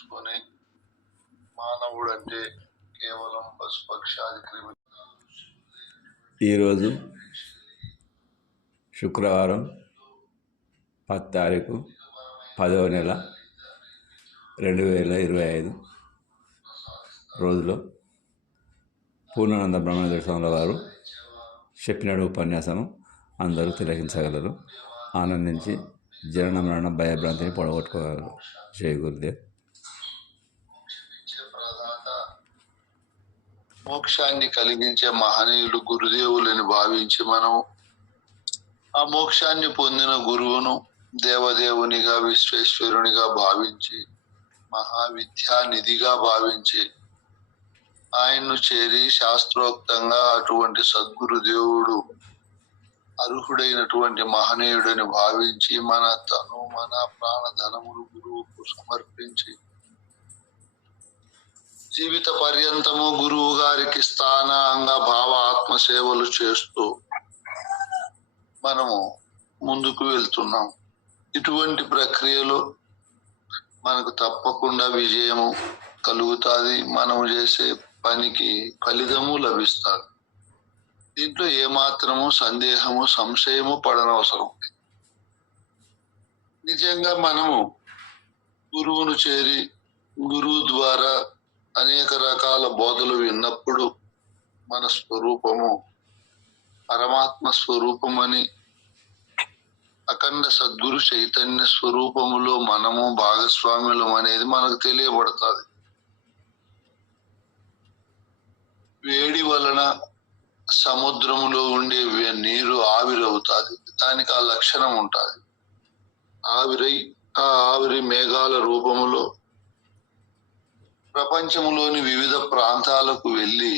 తెలుసుకొని మానవుడు అంటే కేవలం పశుపక్షాది క్రిమి. ఈరోజు శుక్రవారం 10 తారీఖు 10వ నెల 2025 రోజులో పూర్ణానంద బ్రహ్మేంద్ర స్వామి వారు చెప్పిన ఉపన్యాసము అందరూ తిలకించగలరు, ఆనందించి జనన మరణ భయభ్రాంతిని పొడగొట్టుకోగలరు. జై గురుదేవ్. మోక్షాన్ని కలిగించే మహనీయులు గురుదేవులని భావించి మనం ఆ మోక్షాన్ని పొందిన గురువును దేవదేవునిగా విశ్వేశ్వరునిగా భావించి మహావిద్యానిధిగా భావించి ఆయన్ను చేరి శాస్త్రోక్తంగా అటువంటి సద్గురుదేవుడు అర్హుడైనటువంటి మహనీయుడని భావించి మన తను మన ప్రాణధనములు గురువుకు సమర్పించి జీవిత పర్యంతము గురువు గారికి స్థానంగా భావ ఆత్మ సేవలు చేస్తూ మనము ముందుకు వెళ్తున్నాం. ఇటువంటి ప్రక్రియలో మనకు తప్పకుండా విజయము కలుగుతుంది. మనము చేసే పనికి ఫలితము లభిస్తుంది. దీంట్లో ఏమాత్రము సందేహము సంశయము పడనవసరం. నిజంగా మనము గురువును చేరి గురువు ద్వారా అనేక రకాల బోధలు విన్నప్పుడు మన స్వరూపము పరమాత్మ స్వరూపమని, అఖండ సద్గురు చైతన్య స్వరూపములో మనము భాగస్వాములం అనేది మనకు తెలియబడుతుంది. వేడి వలన సముద్రములో ఉండే నీరు ఆవిరవుతుంది. దానికి ఆ లక్షణం ఉంటుంది. ఆవిరి మేఘాల రూపములో ప్రపంచంలోని వివిధ ప్రాంతాలకు వెళ్ళి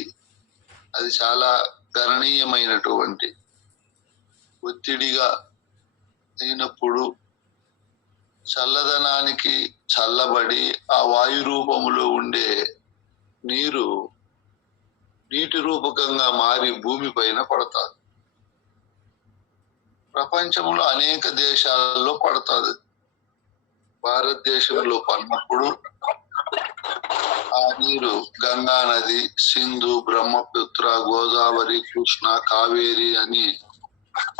అది చాలా గణనీయమైనటువంటి ఒత్తిడిగా అయినప్పుడు చల్లదనానికి చల్లబడి ఆ వాయు రూపములో ఉండే నీటి రూపకంగా మారి భూమి పైన పడతాది. ప్రపంచంలో అనేక దేశాలలో పడతాది. భారతదేశంలో పడినప్పుడు ఆ నీరు గంగా నది, సింధు, బ్రహ్మపుత్ర, గోదావరి, కృష్ణ, కావేరి అని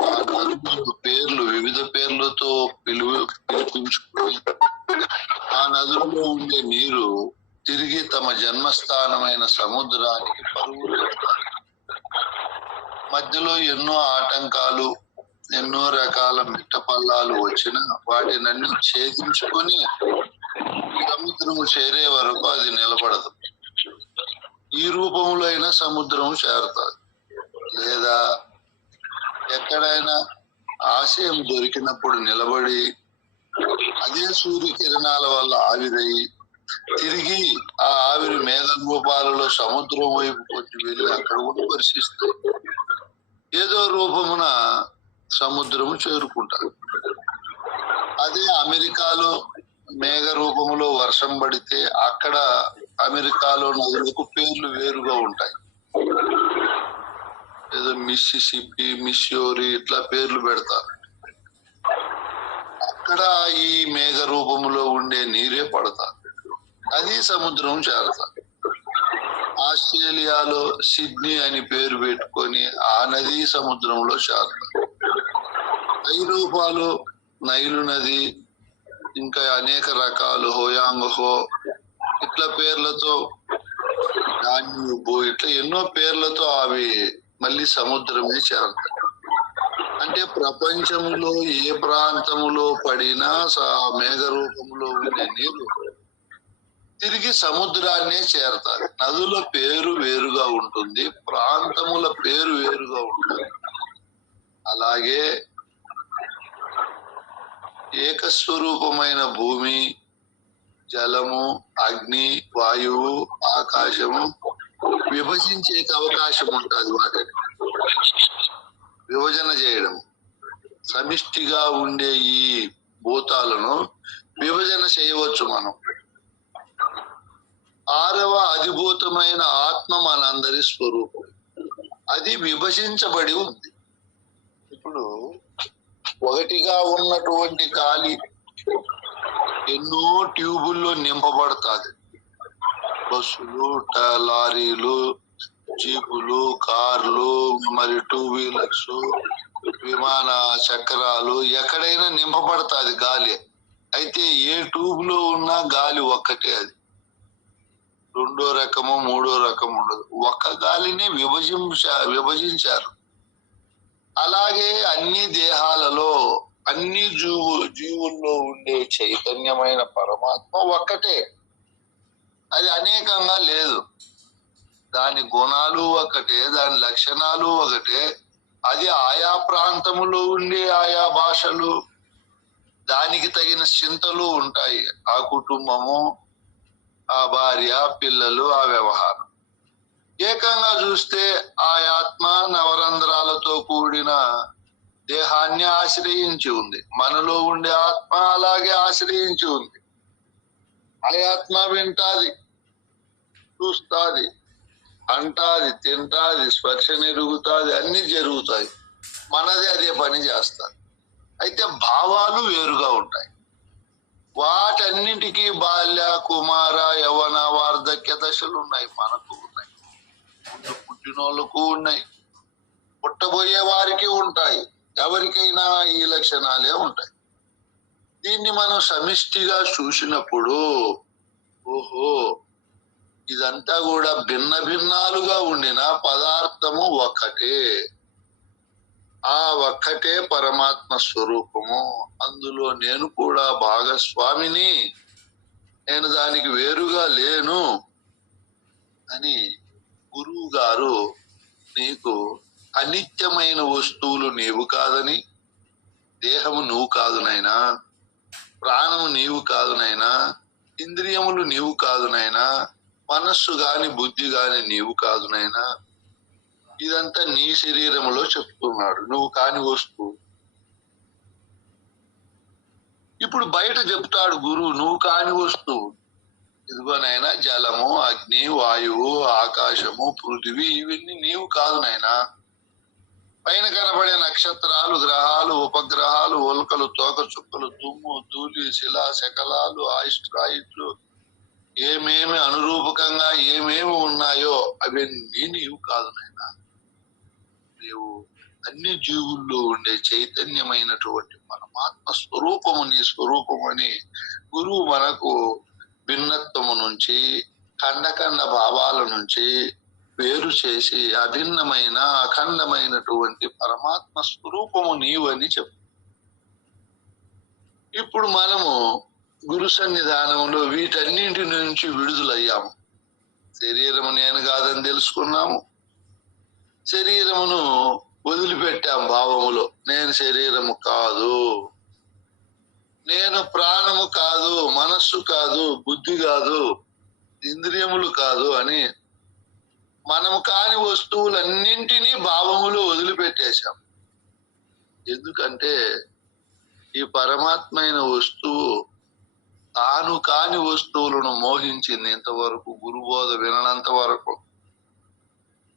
ఆ నదుల పేర్లు వివిధ పేర్లతో పిలిపించుకుని ఆ నదులలో ఉండే నీరు తిరిగి తమ జన్మస్థానమైన సముద్రానికి పరుగులు పెడతారు. మధ్యలో ఎన్నో ఆటంకాలు, ఎన్నో రకాల మిట్ట పల్లాలు వచ్చిన వాటినన్నీ ఛేదించుకొని సముద్రము చేరే వరకు అది నిలబడదు. ఈ రూపంలో అయినా సముద్రము చేరుతుంది. లేదా ఎక్కడైనా ఆశయం దొరికినప్పుడు నిలబడి అదే సూర్యకిరణాల వల్ల ఆవిరై తిరిగి ఆ ఆవిరి మేఘ రూపాలలో సముద్రం వైపు కొట్టి వెళ్ళి అక్కడ కూడా పరిశీలిస్తాయి. ఏదో రూపమున సముద్రము చేరుకుంటారు. అదే అమెరికాలో మేఘ రూపములో వర్షం పడితే అక్కడ అమెరికాలో నదులకు పేర్లు వేరుగా ఉంటాయి. ఏదో మిస్సిసిపి, మిస్సూరి ఇట్లా పేర్లు పెడతారు. అక్కడ ఈ మేఘ రూపములో ఉండే నీరే పడతారు. అది సముద్రం చేరతారు. ఆస్ట్రేలియాలో సిడ్నీ అని పేరు పెట్టుకొని ఆ నది సముద్రంలో చేరతారు. ఐరోపాలో నైలు నది, ఇంకా అనేక రకాలు హోయాంగహో ఇట్లా పేర్లతో, డాన్యూబో ఇట్లా ఎన్నో పేర్లతో అవి మళ్ళీ సముద్రమే చేరతాయి. అంటే ప్రపంచంలో ఏ ప్రాంతములో పడినా మేఘ రూపంలో ఉండే నీరు తిరిగి సముద్రాన్నే చేరతారు. నదుల పేరు వేరుగా ఉంటుంది, ప్రాంతముల పేరు వేరుగా ఉంటుంది. అలాగే ఏకస్వరూపమైన భూమి, జలము, అగ్ని, వాయువు, ఆకాశము విభజించే అవకాశం ఉంటుంది. వాటిని విభజన చేయడం, సమిష్టిగా ఉండే ఈ భూతాలను విభజన చేయవచ్చు మనం. 6వ అధిభూతమైన ఆత్మ మనందరి స్వరూపం. అది విభజించబడి ఉంది. ఇప్పుడు ఒకటిగా ఉన్నటువంటి గాలి ఎన్నో ట్యూబుల్లో నింపబడుతుంది. బస్సులు, లారీలు, జీపులు, కార్లు, మరి 2 వీలర్స్, విమాన చక్రాలు, ఎక్కడైనా నింపబడుతుంది గాలి. అయితే ఏ ట్యూబ్ లో ఉన్నా గాలి ఒక్కటే, అది రెండో రకము మూడో రకం ఉండదు. ఒక్క గాలిని విభజించారు. అలాగే అన్ని దేహాలలో అన్ని జీవుల్లో ఉండే చైతన్యమైన పరమాత్మ ఒక్కటే, అది అనేకంగా లేదు. దాని గుణాలు ఒకటే, దాని లక్షణాలు ఒకటే. అది ఆయా ప్రాంతములో ఉండే ఆయా భాషలు, దానికి తగిన చింతలు ఉంటాయి. ఆ కుటుంబము, ఆ భార్య, పిల్లలు, ఆ వ్యవహారం. ఏకంగా చూస్తే ఆ ఆత్మ నవరంధ్రాలతో కూడిన దేహాన్ని ఆశ్రయించి ఉంది. మనలో ఉండే ఆత్మ అలాగే ఆశ్రయించి ఉంది. ఆ ఆత్మ వింటాది, చూస్తాది, అంటాది, తింటాది, స్పర్శ ఎరుగుతాది, అన్ని జరుగుతాయి. మనది అదే పని చేస్తుంది. అయితే భావాలు వేరుగా ఉంటాయి. వాటన్నింటికీ బాల్య, కుమార, యవన, వార్ధక్య దశలు ఉన్నాయి. మనకు ఉన్నాయి, పుట్టినోళ్ళకు ఉన్నాయి, పుట్టబోయే వారికి ఉంటాయి. ఎవరికైనా ఈ లక్షణాలే ఉంటాయి. దీన్ని మనం సమిష్టిగా చూసినప్పుడు, ఓహో, ఇదంతా కూడా భిన్న భిన్నాలుగా ఉండిన పదార్థము ఒక్కటే. ఆ ఒక్కటే పరమాత్మ స్వరూపము. అందులో నేను కూడా భాగస్వామిని, నేను దానికి వేరుగా లేను అని గురువు గారు నీకు అనిత్యమైన వస్తువులు నీవు కాదని, దేహము నువ్వు కాదు నైనా, ప్రాణము నీవు కాదు నైనా, ఇంద్రియములు నీవు కాదు నైనా, మనస్సు గాని బుద్ధి గాని నీవు కాదు నైనా, ఇదంతా నీ శరీరములో చెప్తున్నాడు, నువ్వు కాని వస్తువు. ఇప్పుడు బయట చెప్తాడు గురువు, నువ్వు కాని వస్తువు. ఇదిగోనైనా జలము, అగ్ని, వాయువు, ఆకాశము, పృథివీ, ఇవన్నీ నీవు కాదు నైనా. పైన కనబడే నక్షత్రాలు, గ్రహాలు, ఉపగ్రహాలు, ఉల్కలు, తోక చుక్కలు, దుమ్ము, ధూళి, శిలా శకలాలు, ఆయిస్ట్రాయిడ్లు, ఏమేమి అనురూపకంగా ఏమేమి ఉన్నాయో అవన్నీ నీవు కాదు నైనా. నీవు అన్ని జీవుల్లో ఉండే చైతన్యమైనటువంటి పరమాత్మ స్వరూపము, నీ స్వరూపము అని గురువు మనకు భిన్నత్వము నుంచి, ఖండఖండ భావాల నుంచి వేరు చేసి అభిన్నమైన అఖండమైనటువంటి పరమాత్మ స్వరూపము నీవు అని చెప్పు. ఇప్పుడు మనము గురు సన్నిధానంలో వీటన్నింటి నుంచి విడుదలయ్యాము. శరీరము నేను కాదని తెలుసుకున్నాము, శరీరమును వదిలిపెట్టాం భావములో. నేను శరీరము కాదు, నేను ప్రాణము కాదు, మనస్సు కాదు, బుద్ధి కాదు, ఇంద్రియములు కాదు అని మనము కాని వస్తువులన్నింటినీ భావములో వదిలిపెట్టేశాం. ఎందుకంటే ఈ పరమాత్మైన వస్తువు తాను కాని వస్తువులను మోహించింది. ఇంతవరకు గురుబోధ వినంత వరకు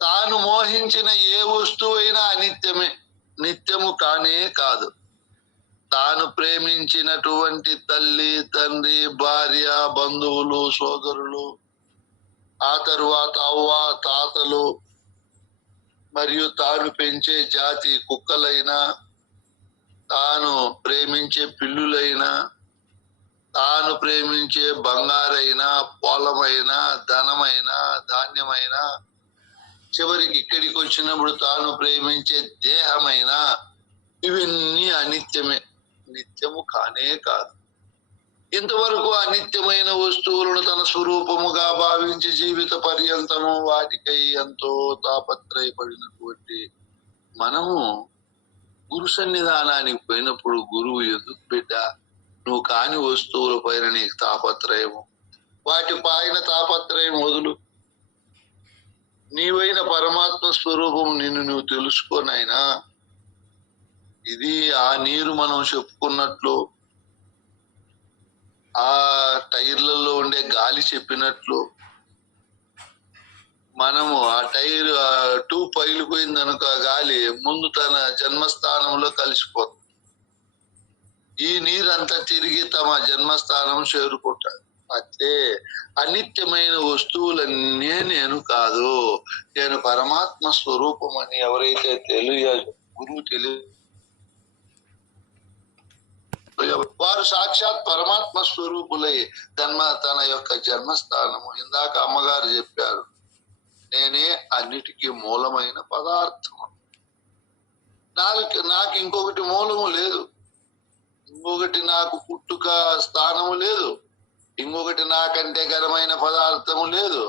తాను మోహించిన ఏ వస్తువు అయినా అనిత్యమే, నిత్యము కానే కాదు. తాను ప్రేమించినటువంటి తల్లి, తండ్రి, భార్య, బంధువులు, సోదరులు, ఆ తరువాత అవ్వ, తాతలు, మరియు తాను పెంచే జాతి కుక్కలైనా, తాను ప్రేమించే పిల్లులైనా, తాను ప్రేమించే బంగారైనా, పొలమైనా, ధనమైనా, ధాన్యమైనా, చివరికి ఇక్కడికి వచ్చినప్పుడు తాను ప్రేమించే దేహమైనా, ఇవన్నీ అనిత్యమే, నిత్యము కానే కాదు. ఇంతవరకు అనిత్యమైన వస్తువులను తన స్వరూపముగా భావించి జీవిత పర్యంతము వాటికై ఎంతో తాపత్రయపడినటువంటి మనము గురు సన్నిధానానికి పోయినప్పుడు గురువు ఎందుకు బిడ్డ నువ్వు కాని వస్తువుల పైన నీకు తాపత్రయము, వాటి పైన తాపత్రయం వదులు, నీవైన పరమాత్మ స్వరూపం నిన్ను నువ్వు తెలుసుకోనైనా. ఇది ఆ నీరు మనం చెప్పుకున్నట్లు, ఆ టైర్లలో ఉండే గాలి చెప్పినట్లు, మనము ఆ టైర్ ట్యూబ్ పగిలిపోయింది అనుకో, గాలి ముందు తన జన్మస్థానంలో కలిసిపోతుంది. ఈ నీరంతా తిరిగి తమ జన్మస్థానం చేరుకుంటారు. అంటే అనిత్యమైన వస్తువులన్నీ నేను కాదు, నేను పరమాత్మ స్వరూపం అని ఎవరైతే గురువు వారు సాక్షాత్ పరమాత్మ స్వరూపులై తన యొక్క జన్మస్థానము. ఇందాక అమ్మగారు చెప్పారు, నేనే అన్నిటికీ మూలమైన పదార్థము. నాకు ఇంకొకటి మూలము లేదు, ఇంకొకటి నాకు పుట్టుక స్థానము లేదు, ఇంకొకటి నాకంటే ఘనమైన పదార్థము లేదు.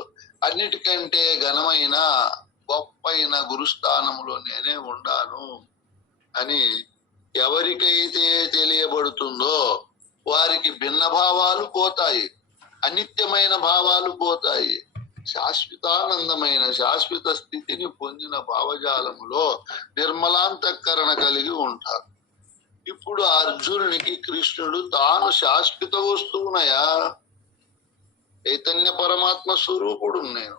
అన్నిటికంటే ఘనమైన గొప్పైన గురుస్థానములో నేనే ఉండాను అని ఎవరికైతే తెలియబడుతుందో వారికి భిన్న భావాలు పోతాయి, అనిత్యమైన భావాలు పోతాయి. శాశ్వతానందమైన శాశ్వత స్థితిని పొందిన భావజాలములో నిర్మలాంతఃకరణ కలిగి ఉంటారు. ఇప్పుడు అర్జునునికి కృష్ణుడు తాను శాశ్వత వస్తువునయా, చైతన్య పరమాత్మ స్వరూపుడు నేను,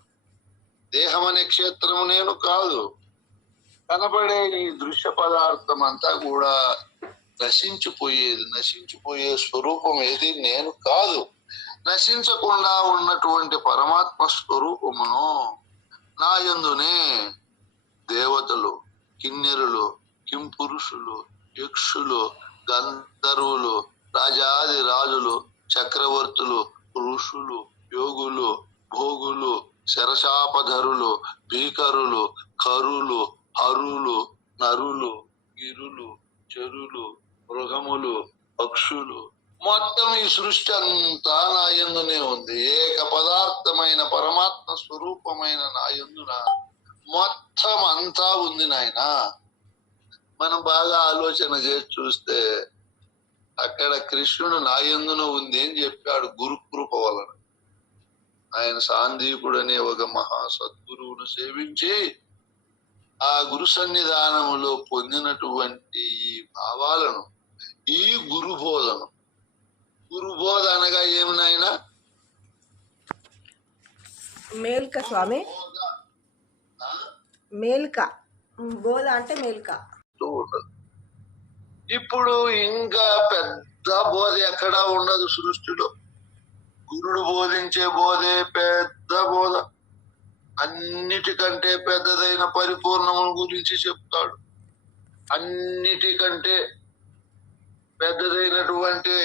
దేహం అనే క్షేత్రము నేను కాదు. కనబడే ఈ దృశ్య పదార్థం అంతా కూడా నశించిపోయే స్వరూపం ఏది నేను కాదు. నశించకుండా ఉన్నటువంటి పరమాత్మ స్వరూపమును నా యందునే దేవతలు, కిన్నెరులు, కింపురుషులు, యక్షులు, గంధర్వులు, రాజాది రాజులు, చక్రవర్తులు, ఋషులు, యోగులు, భోగులు, శరశాపధరులు, భీకరులు, కరులు, హరులు, నరులు, గిరులు, చెరులు, మృగములు, పక్షులు, మొత్తం ఈ సృష్టి అంతా నా యందునే ఉంది. ఏక పదార్థమైన పరమాత్మ స్వరూపమైన నా యందున మొత్తం అంతా ఉంది నాయన. మనం బాగా ఆలోచన చేసి చూస్తే అక్కడ కృష్ణుడు నా యందున ఉంది అని చెప్పాడు గురుకృప వలన. ఆయన సాందీపుడు అనే ఒక మహా సద్గురువును సేవించి ఆ గురు సన్నిధానములో పొందినటువంటి ఈ భావాలను, ఈ గురుబోధను, గురుబోధ అనగా ఏమి నాయనా? మేల్క స్వామి, మేల్క బోధ అంటే మేల్క. ఇప్పుడు ఇంకా పెద్ద బోధ ఎక్కడా ఉండదు సృష్టిలో. గురుడు బోధించే బోధే పెద్ద బోధ. అన్నిటికంటే పెద్దదైన పరిపూర్ణముల గురించి చెప్తాడు. అన్నిటికంటే పెద్దదైనటువంటి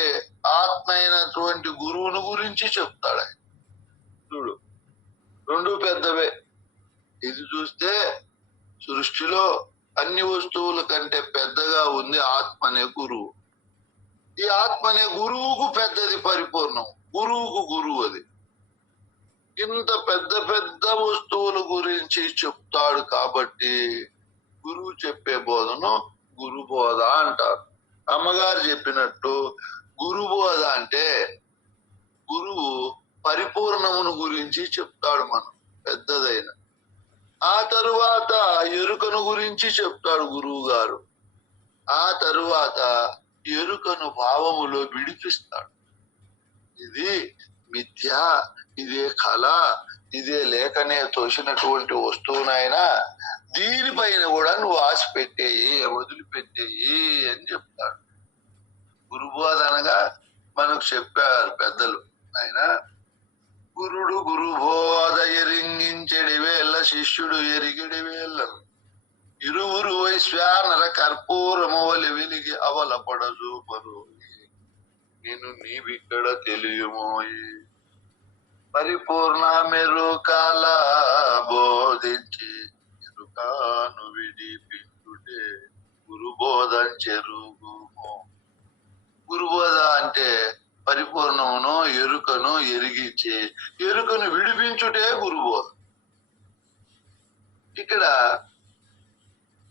ఆత్మ అయినటువంటి గురువును గురించి చెప్తాడు ఆయన. చూడు, రెండు పెద్దవే. ఇది చూస్తే సృష్టిలో అన్ని వస్తువుల కంటే పెద్దగా ఉంది ఆత్మ అనే గురువు. ఈ ఆత్మ అనే గురువుకు పెద్దది పరిపూర్ణం, గురువుకు గురువు అది. ఇంత పెద్ద పెద్ద వస్తువుల గురించి చెప్తాడు కాబట్టి గురువు చెప్పే బోధను గురు బోధ అంటారు. అమ్మగారు చెప్పినట్టు గురు బోధ అంటే గురువు పరిపూర్ణమును గురించి చెప్తాడు, మనం పెద్దదైన. ఆ తరువాత ఎరుకను గురించి చెప్తాడు గురువు గారు. ఆ తరువాత ఎరుకను భావములో విడిపిస్తాడు. ఇది మిథ్య, ఇదే కళ, ఇదే లేకనే తోసినటువంటి వస్తువునైనా దీనిపైన కూడా నువ్వు ఆశ పెట్టేయి, వదిలిపెట్టేయి అని చెప్తాడు. గురుబోధ అనగా మనకు చెప్పారు పెద్దలు. ఆయన గురుడు గురుబోధ ఎరింగించెడి వేళ్ళ శిష్యుడు ఎరిగిడి వేళ్ళను, ఇరువురు వైశ్వానర కర్పూరమవలి వెలిగి అవల పడజూపరు, నేను నీవిక్కడ తెలియమోయి పరిపూర్ణ మెరుకాల బోధించి ఎరుకాను విడిపించుటే గురుబోధం చెరుగుమో. గురుబోధ అంటే పరిపూర్ణమును ఎరుకను ఎరిగించి ఎరుకను విడిపించుటే గురుబోధ. ఇక్కడ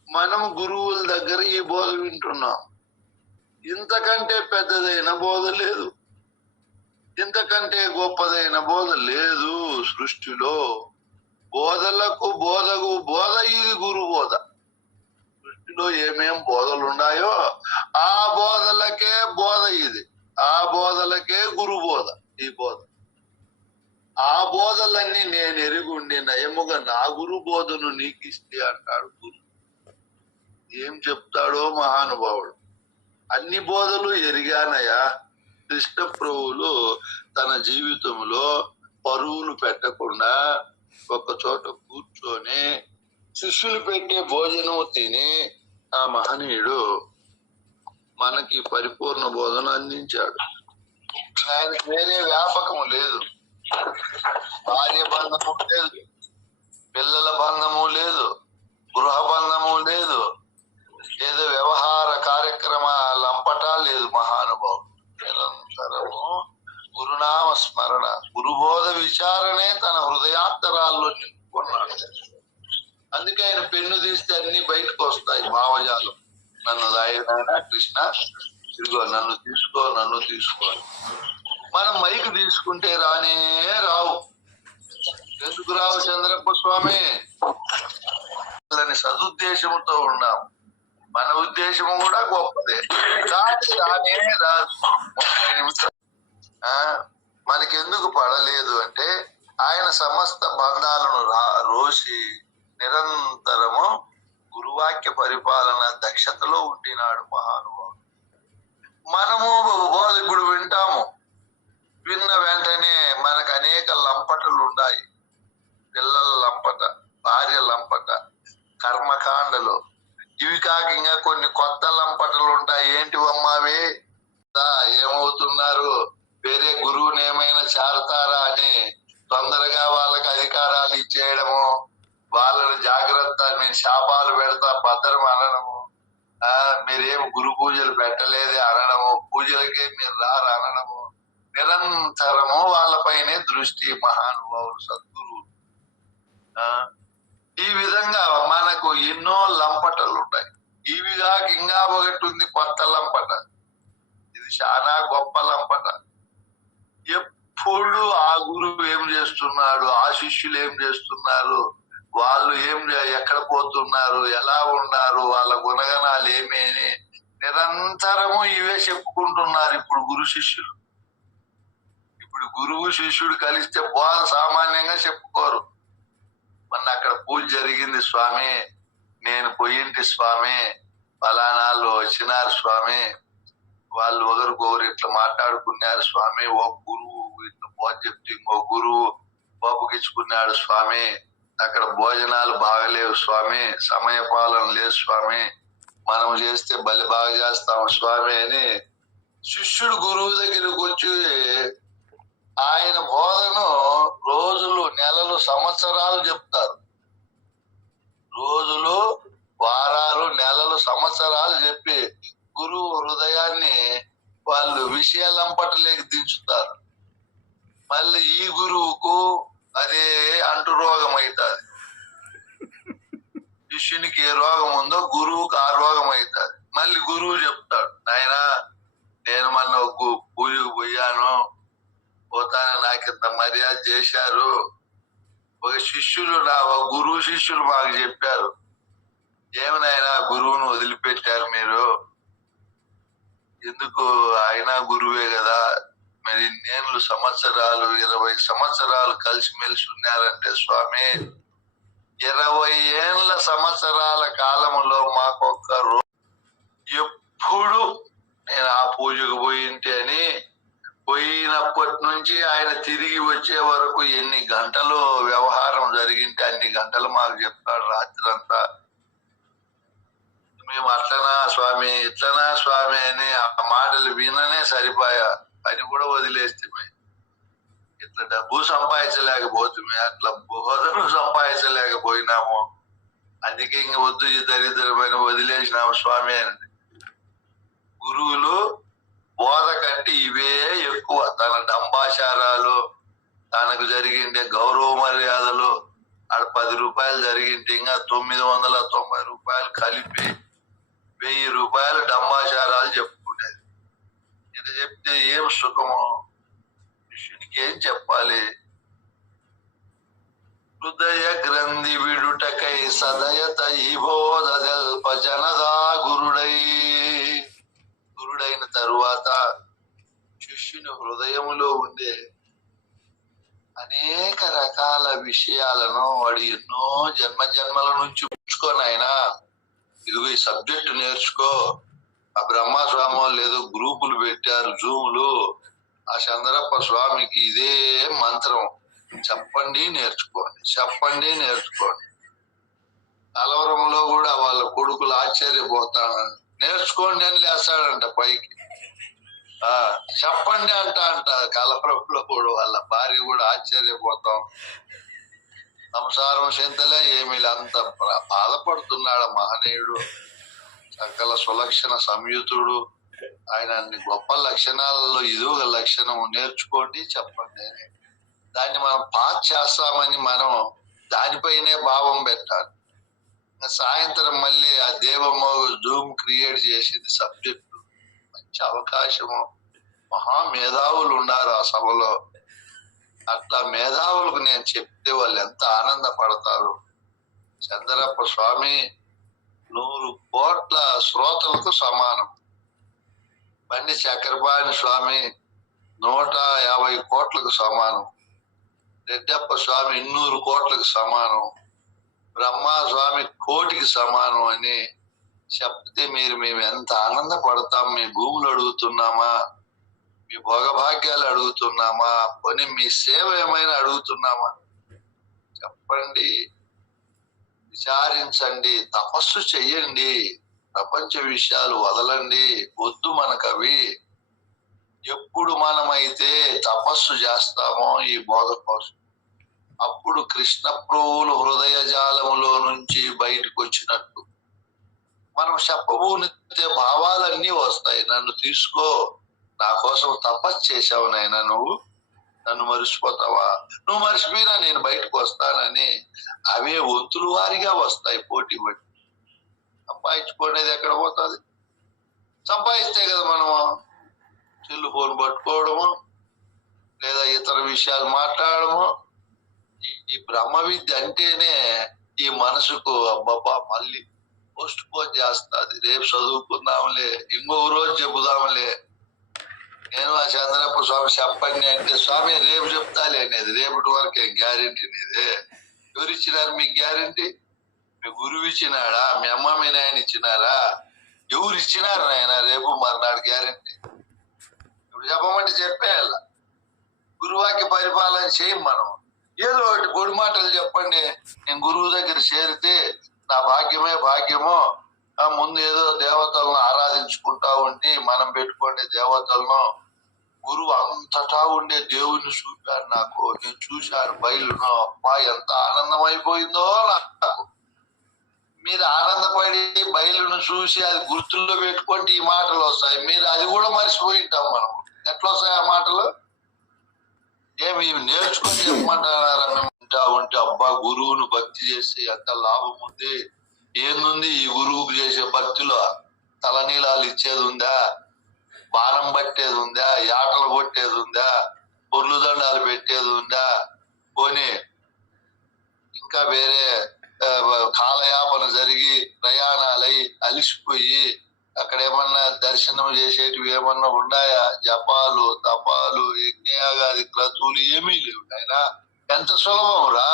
మనం గురువుల దగ్గర ఈ బోధ వింటున్నాం. ఇంతకంటే పెద్దదైన బోధ లేదు, ఇంతకంటే గొప్పదైన బోధ లేదు సృష్టిలో. బోధలకు బోధకు బోధ ఇది గురు బోధ. సృష్టిలో ఏమేం బోధలు ఉన్నాయో ఆ బోధలకే బోధ ఇది, ఆ బోధలకే గురు బోధ. ఈ బోధ, ఆ బోధలన్నీ నేను ఎరుగుండి నయముగా నా గురు బోధను నీకు ఇస్తే అంటాడు గురు. ఏం చెప్తాడో మహానుభావుడు. అన్ని బోధలు ఎరిగానయా. కృష్ణ ప్రభువులు తన జీవితంలో పరువులు పెట్టకుండా ఒక చోట కూర్చొని శిష్యులు పెట్టే భోజనం తిని ఆ మహనీయుడు మనకి పరిపూర్ణ బోధన అందించాడు. ఆయనకు వేరే వ్యాపకము లేదు, భార్య బంధము లేదు, పిల్లల బంధము లేదు, గృహ బంధము లేదు, ఏదో వ్యవహార కార్యక్రమాలంపటా లేదు. మహానుభావుడు నిరంతరము గురునామ స్మరణ, గురుబోధ విచారణే తన హృదయాంతరాల్లో నింపుకున్నాడు. అందుకే ఆయన పెన్ను తీస్తే అన్ని బయటకు వస్తాయి భావజాలం. నన్ను రాయనా కృష్ణ, ఇదిగో నన్ను తీసుకో, నన్ను తీసుకో. మనం మైకు తీసుకుంటే రానే రావు. ఎందుకు రావు చంద్రప్ప స్వామి? సదుద్దేశంతో ఉన్నాం. మన ఉద్దేశము కూడా గొప్పదే, కానీ రానే రాదు. మనకెందుకు పడలేదు అంటే ఆయన సమస్త బంధాలను రోసి నిరంతరము గురువాక్య పరిపాలన దక్షతలో ఉండినాడు మహానుభావుడు. మనము బోధ ఇప్పుడు వింటాము, విన్న వెంటనే మనకు అనేక లంపటలు ఉన్నాయి. పిల్లల లంపట, భార్య లంపట, కర్మకాండలు, ఇవి కాక ఇంకా కొన్ని కొత్త లంపటలు ఉంటాయి. ఏంటివమ్మావి? ఏమవుతున్నారు? వేరే గురువుని ఏమైనా చేరతారా అని తొందరగా వాళ్ళకి అధికారాలు ఇచ్చేయడము, వాళ్ళని జాగ్రత్త, నేను శాపాలు పెడతా భద్రం అనడము, మీరేం గురు పూజలు పెట్టలేదే అనడము, పూజలకే మీరు రారు అనడము, నిరంతరము వాళ్ళపైనే దృష్టి. మహానుభావులు సద్గురువులు. ఈ విధంగా మనకు ఎన్నో లంపటలు ఉంటాయి. ఇవిగా ఇంకా ఒకటి ఉంది, కొత్త లంపట. ఇది చాలా గొప్ప లంపట. ఎప్పుడు ఆ గురువు ఏం చేస్తున్నాడు, ఆ శిష్యులు ఏం చేస్తున్నారు, వాళ్ళు ఎక్కడ పోతున్నారు, ఎలా ఉన్నారు, వాళ్ళ గుణగణాలు ఏమేని నిరంతరము ఇవే చెప్పుకుంటున్నారు. ఇప్పుడు గురు శిష్యులు, ఇప్పుడు గురువు శిష్యుడు కలిస్తే బోధ సామాన్యంగా చెప్పుకోరు. మొన్న అక్కడ పూజ జరిగింది స్వామి, నేను పోయింటి స్వామి, ఫలానాళ్ళు వచ్చినారు స్వామి, వాళ్ళు ఒకరికొకరు ఇట్లా మాట్లాడుకున్నారు స్వామి, ఒక గురువు ఇట్లా బోధ చెప్తే ఇంకో గురువు కోపగించుకున్నాడు స్వామి, అక్కడ భోజనాలు బాగలేవు స్వామి, సమయ పాలన లేదు స్వామి, మనం చేస్తే బలి బాగా చేస్తాము స్వామి అని శిష్యుడు గురువు దగ్గరికి వచ్చి ఆయన బోధను రోజులు, నెలలు, సంవత్సరాలు చెప్తారు. రోజులు, వారాలు, నెలలు, సంవత్సరాలు చెప్పి గురువు హృదయాన్ని వాళ్ళు విషయాలంపటలేకి దించుతారు. మళ్ళీ ఈ గురువుకు అదే అంటు రోగం అవుతుంది. శిష్యునికి ఏ రోగం ఉందో గురువుకు ఆ రోగం అవుతుంది. మళ్ళీ గురువు చెప్తాడు, నాయనా నేను మొన్న పూజకు పోయాను, పోతాను, నాకు ఇంత మర్యాద చేశారు. ఒక శిష్యులు, ఒక గురువు శిష్యులు మాకు చెప్పారు, ఏమినైనా గురువును వదిలిపెట్టారు మీరు, ఎందుకు? ఆయన గురువే కదా, మరి ఇన్నేళ్ళు సంవత్సరాలు, 20 సంవత్సరాలు కలిసిమెలిసి ఉన్నారంటే స్వామి, 20 ఏళ్ళ సంవత్సరాల కాలంలో మాకొక్క ఎప్పుడు నేను ఆ పూజకు పోయింటే అని, పోయినప్పటి నుంచి ఆయన తిరిగి వచ్చే వరకు ఎన్ని గంటలు వ్యవహారం జరిగింటే అన్ని గంటలు మాకు చెప్తాడు రాత్రంతా. మేము అట్లనా స్వామి, ఇట్లనా స్వామి అని ఆ మాటలు విననే సరిపోయా, పని కూడా వదిలేస్తే ఇట్లా డబ్బు సంపాదించలేకపోతుంది, అట్లా బోధను సంపాదించలేకపోయినాము, అందుకే ఇంక వద్దు ఈ దరిద్రమైన వదిలేసినాము స్వామి అని. గురువులు బోధ కంటే ఇవే ఎక్కువ. తన డంబాచారాలు, తనకు జరిగిండే గౌరవ మర్యాదలు, ఆడ 10 రూపాయలు జరిగింటే ఇంకా 990 రూపాయలు కలిపి 1000 రూపాయలు డంబాచారాలు చెప్పుకునేది. ఇది చెప్తే ఏం సుఖమో, శిష్యునికి ఏం చెప్పాలి? హృదయ గ్రంథి విడుటకై సదయత ఈ బోధ జల్ప జనదా గురుడైన తరువాత శిష్యుని హృదయములో ఉండే అనేక రకాల విషయాలను వాడు ఎన్నో జన్మల నుంచి ఉంచుకొని ఆయన, ఇదిగో ఈ సబ్జెక్టు నేర్చుకో, ఆ బ్రహ్మస్వామి వాళ్ళు ఏదో గ్రూపులు పెట్టారు, జూములు. ఆ చంద్రప్ప స్వామికి ఇదే మంత్రం, చెప్పండి నేర్చుకోండి, చెప్పండి నేర్చుకోండి. కలవరంలో కూడా వాళ్ళ కొడుకులు ఆశ్చర్యపోతాడని, నేర్చుకోండి అని లేస్తాడంట పైకి. చెప్పండి అంట కలవరంలో కూడా వాళ్ళ భార్య కూడా ఆశ్చర్యపోతాం. సంసారం చింతలే ఏమి అంత బాధపడుతున్నాడు మహనీయుడు, సకల సులక్షణ సంయుతుడు. ఆయన అన్ని గొప్ప లక్షణాలలో ఇది ఒక లక్షణం, నేర్చుకోండి చెప్పండి అని. దాన్ని మనం పాస్ చేస్తామని మనం దానిపైనే భావం పెట్టాలి. సాయంత్రం మళ్ళీ ఆ దేవమ్మ జూమ్ క్రియేట్ చేసింది సబ్జెక్టు, మంచి అవకాశము. మహా మేధావులు ఉన్నారు ఆ సభలో. అట్లా మేధావులకు నేను చెప్తే వాళ్ళు ఎంత ఆనందపడతారు. చంద్రప్ప స్వామి 100 కోట్ల శ్రోతలకు సమానం. బండి చక్రపాణి స్వామి 150 కోట్లకు సమానం. రెడ్డప్ప స్వామి 200 కోట్లకు సమానం. బ్రహ్మస్వామి 1 కోటికి సమానం అని చెప్తే మేము ఎంత ఆనందపడతాం. మీ భూములు అడుగుతున్నామా, మీ భోగభాగ్యాలు అడుగుతున్నామా, పోనీ మీ సేవ ఏమైనా అడుగుతున్నామా? చెప్పండి, విచారించండి, తపస్సు చెయ్యండి, ప్రపంచ విషయాలు వదలండి, వద్దు మనకవి. ఎప్పుడు మనమైతే తపస్సు చేస్తామో ఈ బోధ కోసం, అప్పుడు కృష్ణ ప్రభువులు హృదయ జాలములో నుంచి బయటకు వచ్చినట్టు మనం చెప్పబూనితే భావాలన్నీ వస్తాయి. నన్ను తీసుకో, నా కోసం తపస్సు చేశావు నాయనా, నువ్వు నన్ను మర్చిపోతావా? నువ్వు మర్చిపోయినా నేను బయటకు వస్తానని అవే వంతులు వారిగా వస్తాయి, పోటీ పడి. సంపాదించుకునేది ఎక్కడ పోతుంది? సంపాదిస్తే కదా మనము చెల్లు ఫోన్ పట్టుకోవడము, లేదా ఇతర విషయాలు మాట్లాడము. ఈ బ్రహ్మ విద్య అంటేనే ఈ మనసుకు అబ్బబ్బా మళ్ళీ పోస్ట్ పోన్ చేస్తుంది. రేపు చదువుకుందాంలే, ఇంకొక రోజు చెబుదాంలే. నేను ఆ చంద్రప్ప స్వామి చెప్పండి అంటే, స్వామి రేపు చెప్తాలే అనేది. రేపటి వరకే గ్యారెంటీ అనేది. ఎవరు ఇచ్చినారు మీకు గ్యారెంటీ? మీ గురువు ఇచ్చినాడా? మీ అమ్మ మీ నాయన ఇచ్చినారా? ఎవరు ఇచ్చినారు నాయన? రేపు మర్నాడు గ్యారెంటీ. ఇప్పుడు చెప్పమంటే చెప్పేయాల. గురువాకి పరిపాలన చేయం మనం. ఏదో ఒకటి పొడి మాటలు చెప్పండి. నేను గురువు దగ్గర చేరితే నా భాగ్యమే భాగ్యము. ముందు ఏదో దేవతలను ఆరాధించుకుంటా ఉండి మనం పెట్టుకోండి దేవతలను. గురువు అంతటా ఉండే దేవుణ్ణి చూపారు నాకు, నేను చూశాను బయలును. అబ్బా ఎంత ఆనందం అయిపోయిందో నాకు. మీరు ఆనందపడి బయలును చూసి అది గుర్తుల్లో పెట్టుకుంటే ఈ మాటలు వస్తాయి. మీరు అది కూడా మర్చిపోయింటాం మనం. ఎట్లా వస్తాయి ఆ మాటలు? ఏమి నేర్చుకొని చెప్పమంటారా? వింటా ఉంటే అబ్బా గురువును భక్తి చేస్తే ఎంత లాభం ఉంది, ఏందుంది ఈ గురువుకు చేసే భక్తిలో? తలనీలాలు ఇచ్చేది ఉందా? బాణం పట్టేది ఉందా? యాటలు కొట్టేది ఉందా? పొర్లు దండాలు పెట్టేది ఉందా? పోనీ ఇంకా వేరే కాలయాపన జరిగి ప్రయాణాలై అలిసిపోయి అక్కడ ఏమన్నా దర్శనం చేసేటివి ఏమన్నా ఉన్నాయా? జపాలు, తపాలు, యజ్ఞయాగాది క్రతువులు ఏమీ లేవు. ఆయన ఎంత సులభం రా.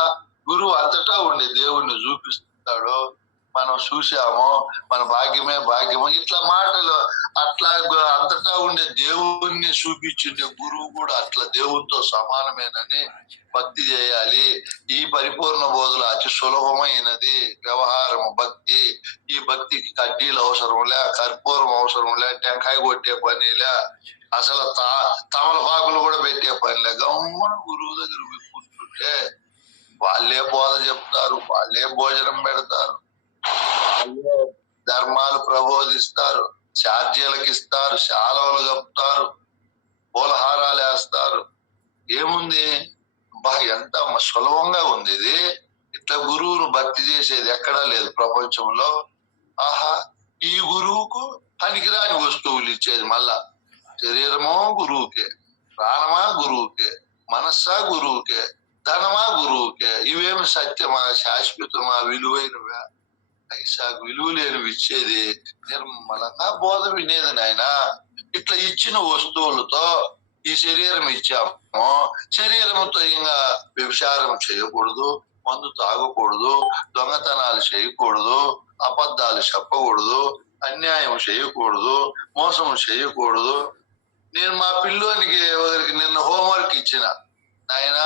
గురువు అంతటా ఉండే దేవుణ్ణి చూపిస్తాడు. మనం చూసాము, మన భాగ్యమే భాగ్యము. ఇట్లా మాటలు అట్లా అంతటా ఉండే దేవుణ్ణి చూపించిండే గురువు కూడా అట్లా దేవునితో సమానమేనని భక్తి చేయాలి. ఈ పరిపూర్ణ బోధలు అతి సులభమైనది వ్యవహారం భక్తి. ఈ భక్తికి కడ్డీలు అవసరంలే, కర్పూరం అవసరంలే, టెంకాయ కొట్టే పనిలే, అసలు తమలపాకులు కూడా పెట్టే పనిలే. గమ్మున గురువు దగ్గర కూర్చుంటే వాళ్ళే బోధ చెప్తారు, వాళ్ళే భోజనం పెడతారు, ధర్మాలు ప్రబోధిస్తారు, ఛార్జీలకు ఇస్తారు, శాలవలు కప్పుతారు, పూలహారాలు వేస్తారు. ఏముంది బా, ఎంత సులభంగా ఉంది ఇది. ఇట్లా గురువును భక్తి చేసేది ఎక్కడా లేదు ప్రపంచంలో. ఆహా, ఈ గురువుకు పనికిరాని వస్తువులు ఇచ్చేది. మళ్ళా శరీరమో గురువుకే, ప్రాణమా గురువుకే, మనస్సా గురువుకే, ధనమా గురువుకే. ఇవేమి సత్యమా, శాశ్వతమా, విలువైనవా? పైసాకు విలువ లేనివి ఇచ్చేది. నిర్మలంగా బోధ వినేది నాయన. ఇట్లా ఇచ్చిన వస్తువులతో ఈ శరీరం ఇచ్చాము, శరీరంతో ఇంకా వ్యభిచారం చేయకూడదు, మందు తాగకూడదు, దొంగతనాలు చేయకూడదు, అబద్ధాలు చెప్పకూడదు, అన్యాయం చేయకూడదు, మోసం చేయకూడదు. నేను మా పిల్లోనికి ఒకరికి నిన్న హోంవర్క్ ఇచ్చిన, నాయన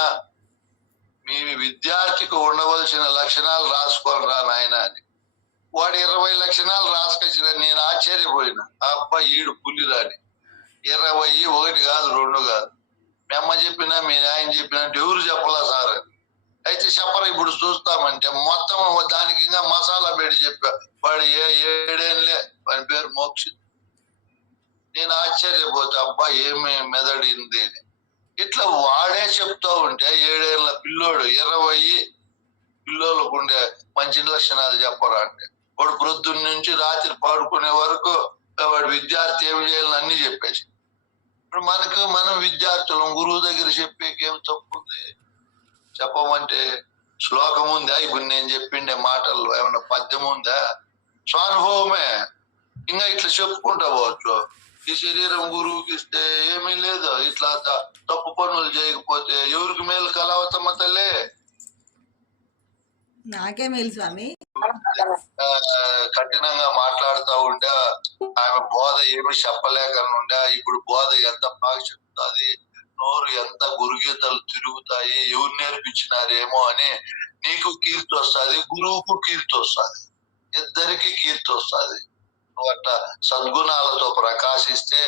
మీ విద్యార్థికి ఉండవలసిన లక్షణాలు రాసుకొని రా నాయన అని. వాడు 20 లక్షణాలు రాసుకొచ్చిన. నేను ఆశ్చర్యపోయినా, అబ్బా ఈడు పులిరాని. 20, 1 కాదు 2 కాదు. మీ అమ్మ చెప్పినా మీ నాయన చెప్పినా ఎవరు చెప్పలా సార్ అని. అయితే చెప్పరు, ఇప్పుడు చూస్తామంటే మొత్తం దానికి ఇంకా మసాలా పెట్టి చెప్పా. వాడు 7 ఏళ్ళే, వాడి పేరు మోక్షిత్. నేను ఆశ్చర్యపోతే అబ్బా ఏమి మెదడింది అని. ఇట్లా వాడే చెప్తా ఉంటే 7 ఏళ్ళ పిల్లోడు 20 పిల్లోళ్ళకు ఉండే మంచి లక్షణాలు చెప్పరా అంటే, వాడు ప్రొద్దున్న నుంచి రాత్రి పాడుకునే వరకు వాడు విద్యార్థి ఏం చేయాలని అన్ని చెప్పేసి. ఇప్పుడు మనం విద్యార్థులం గురువు దగ్గర చెప్పేకేం తప్పుంది? చెప్పమంటే శ్లోకం ఉందా? ఇప్పుడు నేను చెప్పిండే మాటల్లో ఏమన్నా పద్యం ఉందా? స్వానుభవమే. ఇంకా ఇట్లా చెప్పుకుంటా పోవచ్చు. ఈ శరీరం గురువుకి ఇస్తే ఏమీ లేదు. ఇట్లా తప్పు పనులు చేయకపోతే ఎవరికి మేలు కలవతమ్మ తల్లే? నాకే మేలు స్వామి. కఠినంగా మాట్లాడుతూ ఉంటే ఆమె బోధ ఏమి చెప్పలేకనుండే. ఇప్పుడు బోధ ఎంత బాగా చెప్తుంది, నోరు ఎంత గురుగీతలు తిరుగుతాయి, ఎవరు నేర్పించినారేమో అని నీకు కీర్తి వస్తుంది, గురువుకు కీర్తి వస్తుంది, ఇద్దరికి కీర్తి వస్తుంది. నువ్వు అట్లా సద్గుణాలతో ప్రకాశిస్తే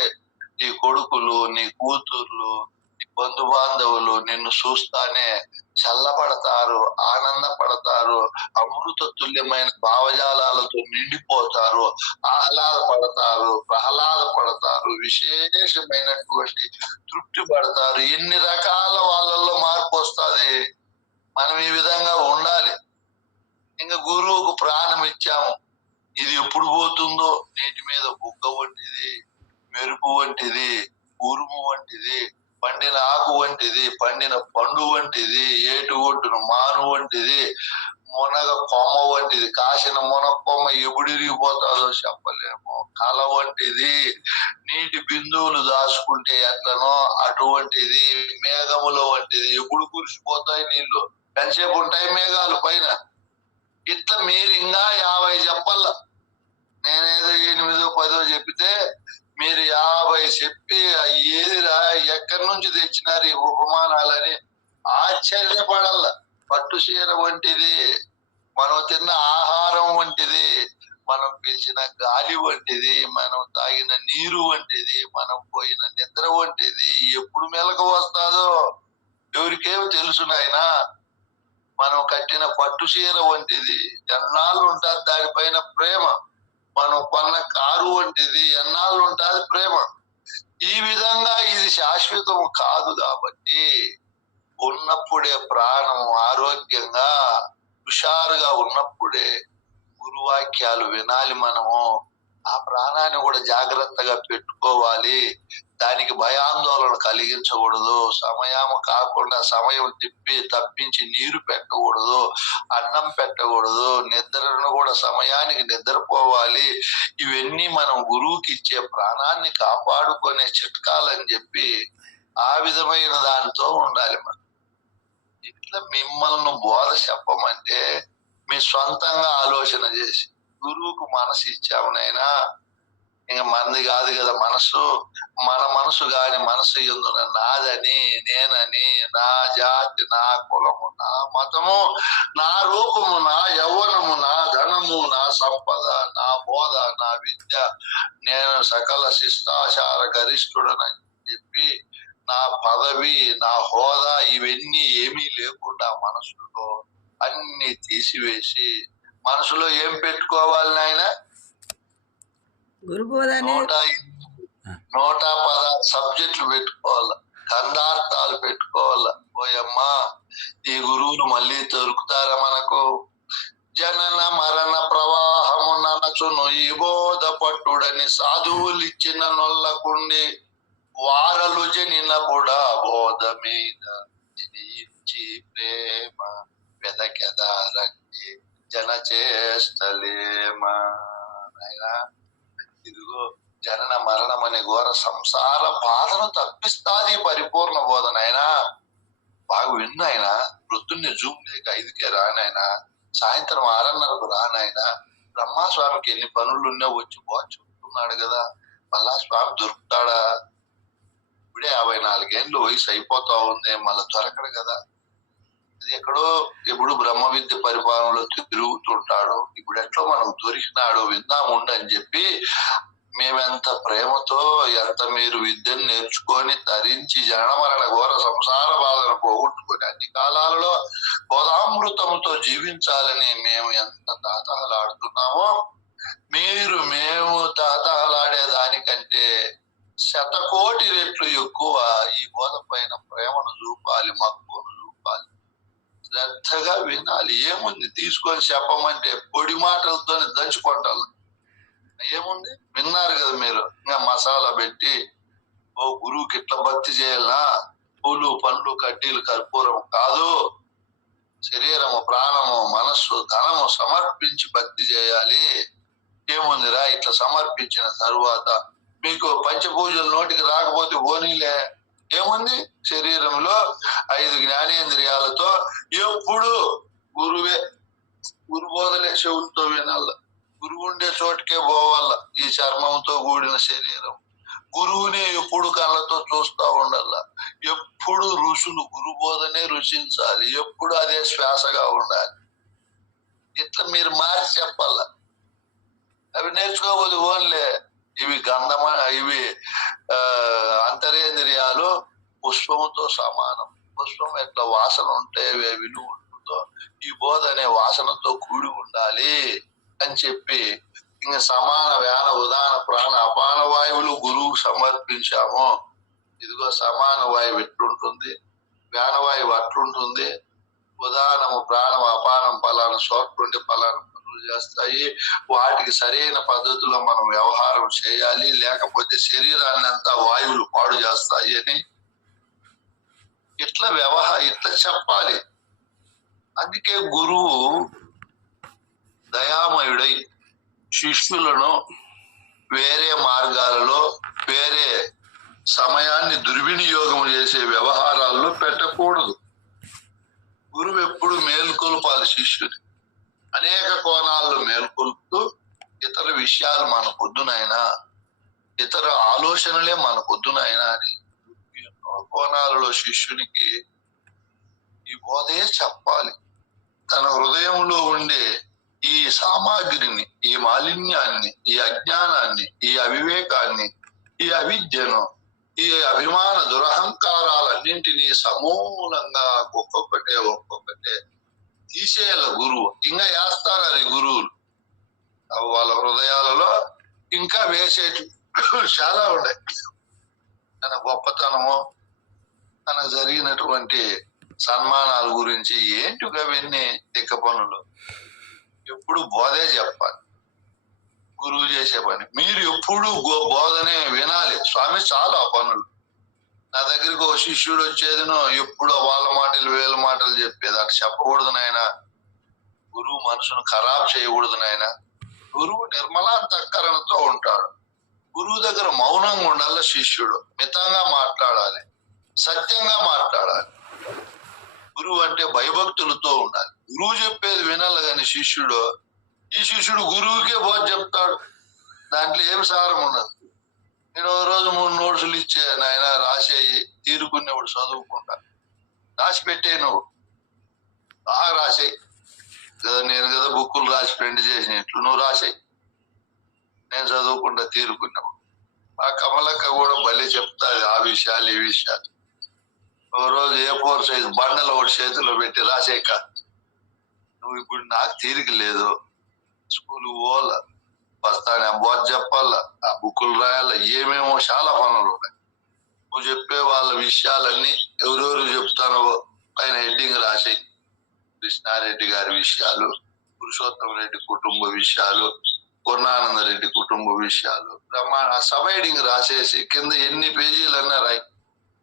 నీ కొడుకులు, నీ కూతుర్లు, నీ బంధు బాంధవులు నిన్ను చూస్తానే చల్లపడతారు, ఆనందపడతారు, అమృత తుల్యమైన భావజాలాలతో నిండిపోతారు, ఆహ్లాదపడతారు, ప్రహ్లాదపడతారు, విశేషమైనటువంటి తృప్తి పడతారు. ఎన్ని రకాల వాళ్ళల్లో మార్పు వస్తుంది. మనం ఈ విధంగా ఉండాలి. ఇంకా గురువుకు ప్రాణం ఇచ్చాము, ఇది ఎప్పుడు పోతుందో. నీటి మీద బుగ్గ వంటిది, మెరుపు వంటిది, ఉరుము వంటిది, పండిన ఆకు వంటిది, పండిన పండు వంటిది, ఏటు ఒడ్డున మాను వంటిది, మునగ కొమ్మ వంటిది. కాసిన మునగ కొమ్మ ఎప్పుడు ఇరిగిపోతాదో చెప్పలేము. కల వంటిది, నీటి బిందువులు దాచుకుంటే ఎట్లనో అటువంటిది. మేఘముల వంటిది, ఎప్పుడు కురిసిపోతాయి నీళ్లు, ఎంతసేపు ఉంటాయి మేఘాలు పైన. ఇట్లా మీరు ఇంకా 50 చెప్పాల. నేనేదో 8, 10 చెప్తే మీరు 50 చెప్పి ఏదిరా ఎక్కడి నుంచి తెచ్చినారు ఈ ఉపమానాలని ఆశ్చర్యపడాల. పట్టు చీర వంటిది, మనం తిన్న ఆహారం వంటిది, మనం పీల్చిన గాలి వంటిది, మనం తాగిన నీరు వంటిది, మనం పోయిన నిద్ర వంటిది. ఎప్పుడు మెలకు వస్తాదో ఎవరికేమి తెలుసు నాయనా. మనం కట్టిన పట్టు చీర వంటిది, ఎన్నాళ్ళు ఉంటుంది దానిపైన ప్రేమ. మనం కొన్న కారు వంటిది, ఎన్నాళ్ళు ఉంటుంది ప్రేమ. ఈ విధంగా ఇది శాశ్వతం కాదు. కాబట్టి ఉన్నప్పుడే ప్రాణం ఆరోగ్యంగా హుషారుగా ఉన్నప్పుడే గురువాక్యాలు వినాలి. మనము ఆ ప్రాణాన్ని కూడా జాగ్రత్తగా పెట్టుకోవాలి. దానికి భయాందోళన కలిగించకూడదు. సమయం కాకుండా సమయం తప్పించి నీరు పెట్టకూడదు, అన్నం పెట్టకూడదు, నిద్రను కూడా సమయానికి నిద్రపోవాలి. ఇవన్నీ మనం గురువుకి ఇచ్చే ప్రాణాన్ని కాపాడుకునే చిట్కాలని చెప్పి ఆ విధమైన దానితో ఉండాలి. మనం ఇట్లా మిమ్మల్ని బోధ చెప్పమంటే మీ సొంతంగా ఆలోచన చేసి, గురువుకు మనసు ఇచ్చామునైనా ఇంకా మంది కాదు కదా మనసు. మన మనసు గాని మనసు ఎందున నాదని, నేనని, నా జాతి, నా కులము, నా మతము, నా రూపము, నా యవ్వనము, నా ధనము, నా సంపద, నా బోధ, నా విద్య, నేను సకల శిష్టాచార గరిష్ఠుడనని చెప్పి నా పదవి, నా హోదా ఇవన్నీ ఏమీ లేకుండా మనసులో అన్ని తీసివేసి మనసులో ఏం పెట్టుకోవాలి నాయన? గురుబోధనే 116 సబ్జెక్టులు పెట్టుకోవాలి, ఖండార్థాలు పెట్టుకోవాలి. పోయమ్మా ఈ గురువులు మళ్ళీ దొరుకుతారా మనకు? జనన మరణ ప్రవాహము ననచును ఈ బోధ పట్టుడని సాధువులు ఇచ్చిన నొల్లకుండి వారలు జనినప్పుడా బోధ మీద జనించి ప్రేమ వెదకెదారండి జన చేస్తలేమా. ఇదిగో జనన మరణం అనే ఘోర సంసార బాధను తప్పిస్తాది పరిపూర్ణ బోధన. అయినా బాగా విన్ను. ఆయన ప్రొద్దున్నే జూమ్ లేక 5కే రానాయన, సాయంత్రం 6:30కు రానాయన, బ్రహ్మస్వామికి ఎన్ని పనులున్నా వచ్చి చెప్తున్నాడు కదా, మళ్ళా స్వామి దొరుకుతాడా? ఇప్పుడే 54 ఏళ్ళు వయసు అయిపోతా ఉంది, మళ్ళా దొరకడు కదా. అది ఎక్కడో ఎప్పుడు బ్రహ్మ విద్య పరిపాలనలో తిరుగుతుంటాడు. ఇప్పుడు ఎట్లా మనకు దొరికినాడు, విందాముండు అని చెప్పి మేమెంత ప్రేమతో ఎంత మీరు విద్యను నేర్చుకొని ధరించి జనన మరణ ఘోర సంసార బాధను పోగొట్టుకొని అన్ని కాలాలలో బోధామృతంతో జీవించాలని మేము ఎంత తాతహలాడుతున్నామో, మేము తాతహలాడే దానికంటే 100,000,000 రెట్లు ఎక్కువ ఈ బోధ పైన ప్రేమను చూపాలి, మక్కువను చూపాలి, శ్రద్ధగా వినాలి. ఏముంది తీసుకొని చెప్పమంటే పొడి మాటలతో దంచుకుంటారు. ఏముంది, విన్నారు కదా మీరు. ఇంకా మసాలా పెట్టి ఓ గురువుకి ఇట్లా భక్తి చేయాలనా, పూలు పండ్లు కడ్డీలు కర్పూరం కాదు, శరీరము ప్రాణము మనస్సు ధనము సమర్పించి భక్తి చేయాలి. ఏముందిరా, ఇట్లా సమర్పించిన తరువాత మీకు పంచపూజలు నోటికి రాకపోతే పోనీలే, ఏముంది, శరీరంలో 5 జ్ఞానేంద్రియాలతో ఎప్పుడు గురువే, గురు బోధలే చెవులతో వినాల, గురువు ఉండే చోటుకే పోవాల. ఈ చర్మంతో కూడిన శరీరం గురువుని ఎప్పుడు కళ్ళతో చూస్తా ఉండాల, ఎప్పుడు ఋషులు గురు బోధనే రుచించాలి, ఎప్పుడు అదే శ్వాసగా ఉండాలి. ఇట్లా మీరు మార్చి చెప్పాల. అవి నేర్చుకోకపోతే ఓన్లే ఇవి ఇవి అంతరేంద్రియాలు పుష్పముతో సమానం. పుష్పం ఎట్లా వాసన ఉంటే విలువ ఉంటుందో ఈ బోధ అనే వాసనతో కూడి ఉండాలి అని చెప్పి ఇంకా సమాన వ్యాన ఉదాన ప్రాణ అపాన వాయువులు గురువుకు సమర్పించాము. ఇదిగో సమాన వాయువు ఎట్లుంటుంది, వ్యానవాయువు అట్లుంటుంది, ఉదానము ప్రాణం అపానం పలానా చోట్లుండి పలానా పనులు చేస్తాయి. వాటికి సరైన పద్ధతిలో మనం వ్యవహారం చేయాలి, లేకపోతే శరీరాన్ని అంతా వాయువులు పాడు చేస్తాయి అని ఇట్లా ఇట్లా చెప్పాలి. అందుకే గురువు దయామయుడై శిష్యులను వేరే మార్గాలలో వేరే సమయాన్ని దుర్వినియోగం చేసే వ్యవహారాల్లో పెట్టకూడదు. గురువు ఎప్పుడు మేల్కొల్పాలి శిష్యుని, అనేక కోణాల్లో మేల్కొల్పుతూ ఇతర విషయాలు మన పొద్దునైనా, ఇతర ఆలోచనలే మన పొద్దునైనా అని కోణాలలో శిష్యునికి ఈ బోధే చెప్పాలి. తన హృదయంలో ఉండే ఈ సామాగ్రిని, ఈ మాలిన్యాన్ని, ఈ అజ్ఞానాన్ని, ఈ అవివేకాన్ని, ఈ అవిద్యను, ఈ అభిమాన దురహంకారాలన్నింటినీ సమూలంగా ఒక్కొక్కటే తీసేయాల గురువు. ఇంకా వేస్తారు అది గురువులు వాళ్ళ హృదయాలలో ఇంకా వేసేటి చాలా ఉన్నాయి. తన గొప్పతనము, తనకు జరిగినటువంటి సన్మానాల గురించి ఏంటి అవన్నీ తిక్క పనులు. ఎప్పుడు బోధే చెప్పాలి గురువు చేసే పని. మీరు ఎప్పుడు బోధనే వినాలి. స్వామి చాలా పనులు. నా దగ్గరికి ఒక శిష్యుడు వచ్చేదినో ఎప్పుడో వాళ్ళ మాటలు వీళ్ళ మాటలు చెప్పేది. అటు చెప్పకూడదు నాయన. గురువు మనసును ఖరాబ్ చేయకూడదు నాయన. గురువు నిర్మలాంతఃకరణతో ఉంటాడు. గురువు దగ్గర మౌనంగా ఉండాలి. శిష్యుడు మితంగా మాట్లాడాలి, సత్యంగా మాట్లాడాలి. గురువు అంటే భయభక్తులతో ఉండాలి. గురువు చెప్పేది వినాలి. కానీ ఈ శిష్యుడు గురువుకే బోధ చెప్తాడు, దాంట్లో ఏమి సారం ఉండదు. నేను ఒక రోజు 3 నోట్సులు ఇచ్చే, నాయన రాసేయి, తీరుకునేవాడు చదువుకుంటా, రాసి పెట్టే, నువ్వు బాగా రాసేయి కదా, నేను కదా బుక్కులు రాసి ప్రింట్ చేసినట్లు నువ్వు రాసేయి, నేను చదువుకుంటా తీరుకున్నావు. ఆ కమలక్క కూడా భలే చెప్తాది ఆ విషయాలు ఈ విషయాలు. ఒక రోజు A4 సైజ్ బండలు ఒకటి చేతిలో పెట్టి రాసేక, నువ్వు ఇప్పుడు నాకు తీరిక లేదు, స్కూల్ పోవాల, వస్తానే బోధ చెప్పాల, ఆ బుక్కులు రాయాల, ఏమేమో చాలా పనులు ఉన్నాయి. నువ్వు చెప్పే వాళ్ళ విషయాలన్నీ ఎవరెవరు చెప్తానో ఆయన హెడ్డింగ్ రాసేయి. కృష్ణారెడ్డి గారి విషయాలు, పురుషోత్తమ రెడ్డి కుటుంబ విషయాలు, పూర్ణానంద రెడ్డి కుటుంబ విషయాలు, సబ్ హెడ్డింగ్ రాసేసి కింద ఎన్ని పేజీలన్నా రాయి.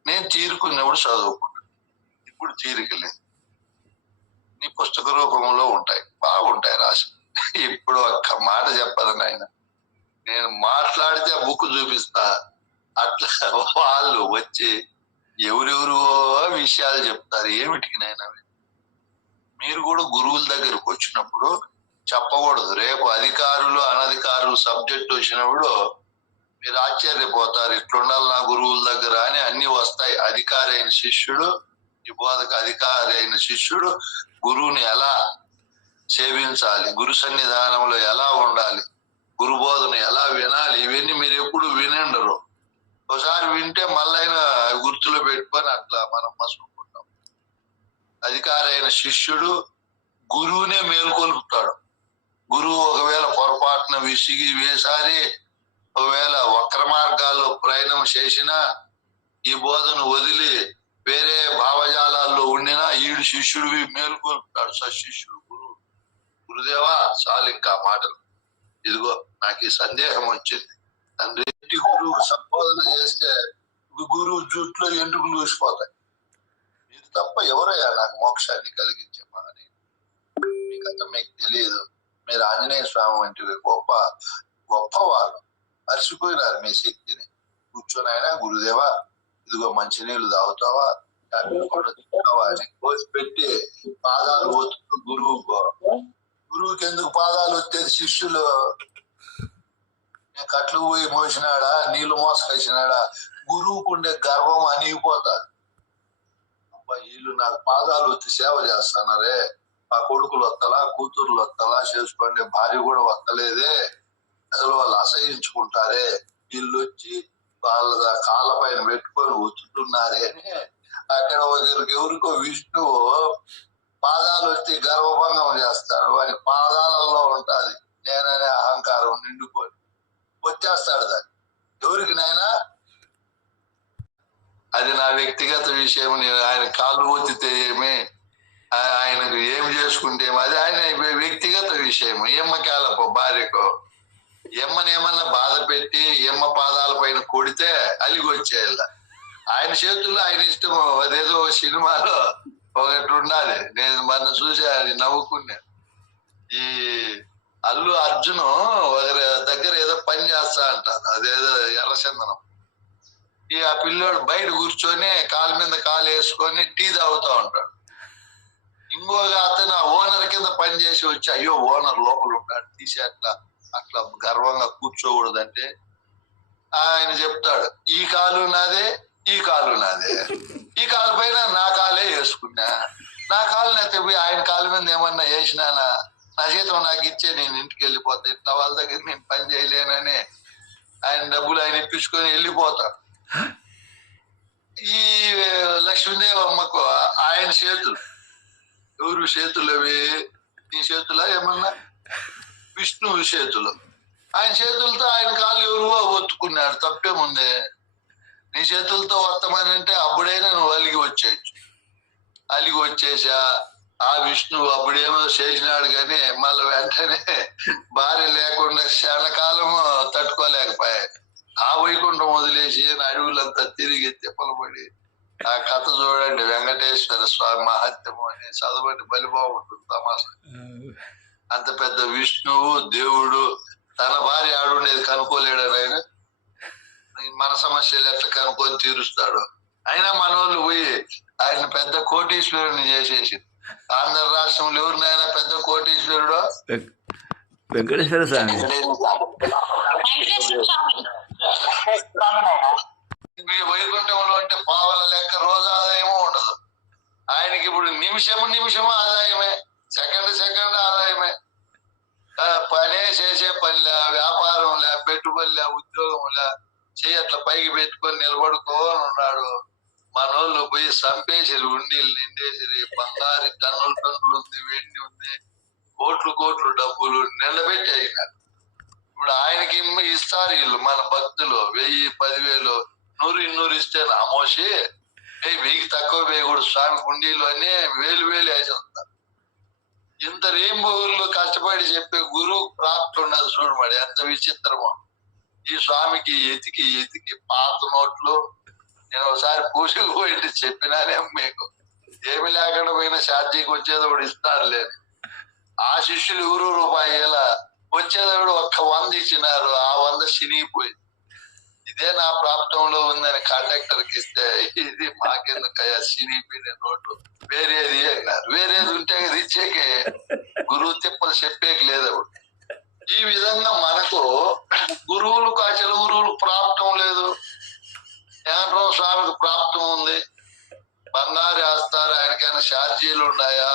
నేను తీరుకున్నప్పుడు చదువుకున్నాను. ఇప్పుడు తీరికలేదు. నీ పుస్తక రూపంలో ఉంటాయి, బాగుంటాయి రాసి. ఇప్పుడు ఒక్క మాట చెప్పదు నాయన. నేను మాట్లాడితే ఆ బుక్ చూపిస్తా. అట్లా వాళ్ళు వచ్చి ఎవరెవరో విషయాలు చెప్తారు. ఏమిటికి నాయన? మీరు కూడా గురువుల దగ్గరకు వచ్చినప్పుడు చెప్పకూడదు. రేపు అధికారులు అనధికారులు సబ్జెక్ట్ వచ్చినప్పుడు మీరు ఆశ్చర్యపోతారు, ఇట్లుండాలి నా గురువుల దగ్గర అని అన్ని వస్తాయి. అధికారి అయిన శిష్యుడు, ఈ బోధకు అధికారి అయిన శిష్యుడు గురువుని ఎలా సేవించాలి, గురు సన్నిధానంలో ఎలా ఉండాలి, గురు బోధన ఎలా వినాలి, ఇవన్నీ మీరు ఎప్పుడు వినండరు. ఒకసారి వింటే మళ్ళైనా గుర్తులో పెట్టుకొని అట్లా మనం మసుకుంటాం. అధికారి అయిన శిష్యుడు గురువునే మేల్కొల్పుతాడు. గురువు ఒకవేళ పొరపాటున విసిగి వేసారి ఒకవేళ వక్ర మార్గాల్లో ప్రయాణం చేసినా, ఈ బోధను వదిలి వేరే భావజాలాల్లో ఉండినా ఈడు శిష్యుడు మేల్కొల్పుతాడు. సశిష్యుడు గురువు. గురుదేవా చాలు ఇంకా మాటలు, ఇదిగో నాకు ఈ సందేహం వచ్చింది. తండ్రి గురువు సంబోధన చేస్తే గురువు జుట్లో ఎంట్రుకలు ఊసిపోతాయి. మీరు తప్ప ఎవరయ్యా నాకు మోక్షాన్ని కలిగించే మహని? మీకంతా మీకు తెలియదు. మీరు ఆంజనేయ స్వామి వంటి గొప్ప గొప్పవారు. మర్చిపోయినారు మీ శక్తిని. కూర్చొనైనా గురుదేవా ఇదిగో మంచినీళ్ళు తాగుతావా, తింటావా అని కోసి పెట్టి పాదాలు ఒత్తు గురువుకి ఎందుకు పాదాలు వచ్చేది? శిష్యులు కట్లు పోయి మోసినాడా, నీళ్లు మోసుకొచ్చినాడా, గురువుకు ఉండే గర్వం అణిగిపోతాది. అబ్బా వీళ్ళు నాకు పాదాలు వచ్చి సేవ చేస్తున్నారే, మా కొడుకులు వస్తలా, కూతుర్లు వస్తలా, చేసుకోండి భార్య కూడా వస్తలేదే, అసలు వాళ్ళు అసహించుకుంటారే, వీళ్ళు వచ్చి వాళ్ళ కాళ్ళ పైన పెట్టుకొని ఒత్తుతున్నారే అని అక్కడ ఎవరికో విష్ణువు పాదాలు వచ్చి గర్వభంగం చేస్తాడు. వారి పాదాలలో ఉంటది నేననే అహంకారం నిండుకొని వచ్చేస్తాడు. దాన్ని ఎవరికి నాయనా? అది నా వ్యక్తిగత విషయం. నేను ఆయన కాళ్ళు ఒత్తితే ఏమి, ఆయనకు ఏం చేసుకుంటే అది ఆయన వ్యక్తిగత విషయం. ఎమ్మకేలపో భార్యకో ఎమ్మనేమన్నా బాధ పెట్టి ఎమ్మ పాదాల పైన కొడితే అలిగి వచ్చేయాల. ఆయన చేతుల్లో ఆయన ఇష్టము. అదేదో సినిమాలో ఒకటి ఉండాలి, నేను మొన్న చూసి అది నవ్వుకున్నా. ఈ అల్లు అర్జున్ ఒకరి దగ్గర ఏదో పని చేస్తా అంటారు, అదేదో ఎర్రచందనం. ఆ పిల్లోడు బయట కూర్చొని కాలు మీద కాలు వేసుకొని టీ తాగుతా ఉంటాడు. ఇంకొక అతను ఆ ఓనర్ కింద పని చేసి వచ్చి, అయ్యో ఓనర్ లోపల ఉంటాడు తీసి అట్లా గర్వంగా కూర్చోకూడదంటే ఆయన చెప్తాడు, ఈ కాలు నాదే, ఈ కాలు నాదే, ఈ కాలు పైన నా కాలే వేసుకున్నా, నా కాలు నెత్తిపోయి ఆయన కాలు మీద ఏమన్నా వేసినానా, నా చేతం నాకు ఇచ్చే నేను ఇంటికి వెళ్ళిపోతా, ఇట్లా వాళ్ళ దగ్గర నేను పని చేయలేనని ఆయన డబ్బులు ఆయన ఇప్పించుకొని వెళ్ళిపోతాడు. ఈ లక్ష్మీదేవమ్మకు ఆయన చేతులు, ఎవరు చేతులు అవి? నీ చేతులా ఏమన్నా? విష్ణువు చేతులు. ఆయన చేతులతో ఆయన కాళ్ళు ఎవరువో ఒత్తుకున్నాడు, తప్పేముందే? నీ చేతులతో వస్తామని అంటే అప్పుడైనా నువ్వు అలిగి వచ్చేయచ్చు. అలిగి వచ్చేసా ఆ విష్ణువు అప్పుడేమో చేసినాడు కానీ మళ్ళీ వెంటనే భార్య లేకుండా క్షణకాలము తట్టుకోలేకపోయాడు. ఆ వైకుంఠం వదిలేసి అడవులంతా తిరిగి తిప్పలు పడి ఆ కథ చూడండి, వెంకటేశ్వర స్వామి మహత్యము అని చదవండి, బలి బాగుంటుంది తమాషా. అంత పెద్ద విష్ణువు దేవుడు తన భార్య ఆడుండేది కనుక్కోలేడని ఆయన మన సమస్యలు ఎట్లా కనుక్కొని తీరుస్తాడు. అయినా మన వాళ్ళు పోయి ఆయన పెద్ద కోటీశ్వరుని చేసేసి, ఆంధ్ర రాష్ట్రంలో ఎవరినైనా పెద్ద కోటీశ్వరుడు వెంకటేశ్వర స్వామి. వైకుంఠంలో అంటే పావుల లెక్క రోజు ఆదాయము ఉండదు ఆయనకి. ఇప్పుడు నిమిషము ఆదాయమే, సెకండ్ ఆదాయమే. పనే చేసే పనిలే, వ్యాపారంలే, పెట్టుబడిలే, ఉద్యోగంలే, అట్లా పైకి పెట్టుకొని నిలబడుకోని ఉన్నాడు. మనోళ్ళు పోయి సంపేసిరి, ఉండీలు నిండేసిరి, బంగారు టన్నులు ఉంది, వెండి ఉంది, కోట్లు డబ్బులు నిలబెట్టి అయినారు. ఇప్పుడు ఆయనకి ఇస్తారు వీళ్ళు మన భక్తులు 1000, 10,000, 100, 200 ఇస్తే నామోసి 1000కి తక్కువ వేయకూడదు స్వామి గుండీలు అని వేలు వేసేస్తారు. ఇంత రేంబోళ్ళు కష్టపడి చెప్పే గురువు ప్రాప్తి ఉండదు. చూడమడి ఎంత విచిత్రమో. ఈ స్వామికి ఎతికి పాత నోట్లు. నేను ఒకసారి పూజకు పోయింది చెప్పినానే మీకు, ఏమి లేకుండా పోయినా ఛార్జీకి వచ్చేదోడు ఇస్తాడు లేదు. ఆ శిష్యులు ₹1 వచ్చేదోడు 100 ఇచ్చినారు, ఆ 100 చినిగిపోయింది. ఇదే నా ప్రాప్తంలో ఉందని కండక్టర్కి ఇస్తే, ఇది మాకెందుకయ్యా చినిగిపోయిన నోటు, వేరేది అన్నారు. వేరేది ఉంటే కదా ఇచ్చేకే, గురువు తిప్పలు చెప్పేకి లేదు. ఈ విధంగా మనకు గురువులకు అచల గురువులకు ప్రాప్తం లేదు. వెంకటరామ స్వామికి ప్రాప్తం ఉంది. బంగారు వేస్తారు, ఆయనకైనా ఛార్జీలు ఉన్నాయా,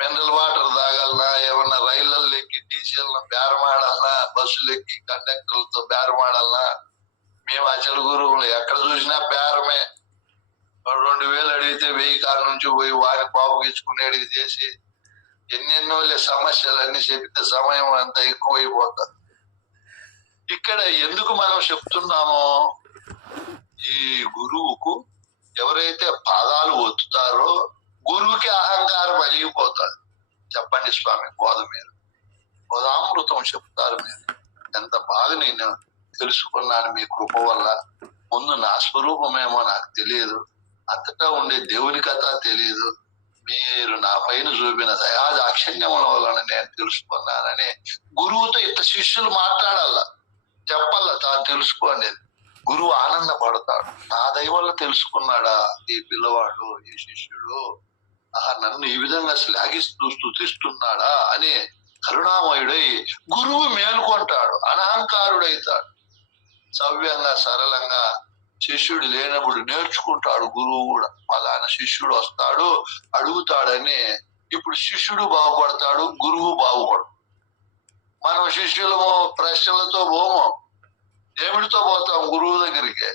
మినరల్ వాటర్ తాగాలన్నా, ఏమన్నా రైళ్లలో ఎక్కి టీసీలను బేరమాడాలన్నా, బస్సులు ఎక్కి కండక్టర్లతో బేరమాడాలన్నా, మేము అచల గురువులు ఎక్కడ చూసినా బేరమే. 2000 అడిగితే 1000 కాడ నుంచి పోయి వారి బాబుకిచ్చుకునేడికి చేసి ఎన్నెన్నో సమస్యలన్నీ చెప్తే సమయం అంతా ఎక్కువైపోతుంది. ఇక్కడ ఎందుకు మనం చెప్తున్నామో, ఈ గురువుకు ఎవరైతే పాదాలు ఒత్తుతారో గురువుకి అహంకారం అలిగిపోతాడు. చెప్పండి స్వామి, బోధ మీరు బోధామృతం చెప్తారు. మీరు ఎంత బాగా నేను తెలుసుకున్నాను మీ కృప వల్ల. ముందు నా స్వరూపమేమో నాకు తెలియదు, అంతటా ఉండే దేవుని కథ తెలియదు. మీరు నా పైన చూపిన దయాదాక్షిణ్యముల వలన నేను తెలుసుకున్నానని గురువుతో ఇంత శిష్యులు మాట్లాడాల, చెప్పాల తాను తెలుసుకోండి. గురువు ఆనందపడతాడు. నా దయ వల్ల తెలుసుకున్నాడా ఈ పిల్లవాడు, ఈ శిష్యుడు, నన్ను ఈ విధంగా శ్లాఘిస్తూ స్తుతిస్తున్నాడా అని కరుణామయుడై గురువు మేలుకొంటాడు, అనహంకారుడైతాడు. సవ్యంగా సరళంగా శిష్యుడు లేనప్పుడు నేర్చుకుంటాడు. గురువు కూడా ఫలానా శిష్యుడు వస్తాడు అడుగుతాడని ఇప్పుడు శిష్యుడు బాగుపడతాడు, గురువు బాగుపడు. మనం శిష్యులము ప్రశ్నలతో పోము, ఏమిటితో పోతాం గురువు దగ్గరికి?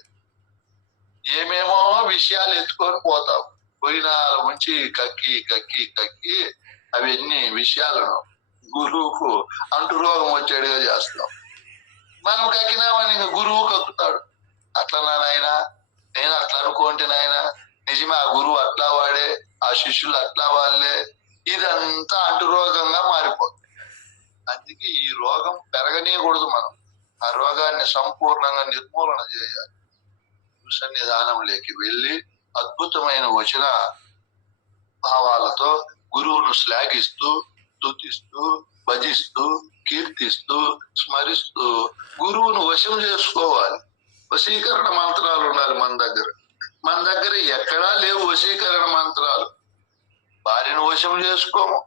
ఏమేమో విషయాలు ఎత్తుకొని పోతాం. పోయినాల నుంచి కక్కి కక్కి కక్కి అవన్నీ విషయాలను గురువుకు అంటు రోగం వచ్చేడుగా చేస్తాం. మనం కక్కినామని గురువు కక్కుతాడు. అట్లా నాయన, నేను అట్లా అనుకోండి నాయన, నిజమే ఆ గురువు అట్లా వాడే, ఆ శిష్యులు అట్లా వాళ్ళే, ఇదంతా అంటు రోగంగా మారిపోతుంది. అందుకే ఈ రోగం పెరగనీయకూడదు. మనం ఆ రోగాన్ని సంపూర్ణంగా నిర్మూలన చేయాలి. సన్నిధానంలోకి వెళ్ళి అద్భుతమైన వచన భావాలతో గురువును శ్లాఘిస్తూ, స్తుతిస్తూ, భజిస్తూ, కీర్తిస్తూ, స్మరిస్తూ గురువును వశం చేసుకోవాలి. వశీకరణ మంత్రాలు ఉండాలి మన దగ్గర. మన దగ్గర ఎక్కడా లేవు వశీకరణ మంత్రాలు. భార్యను వశం చేసుకోము,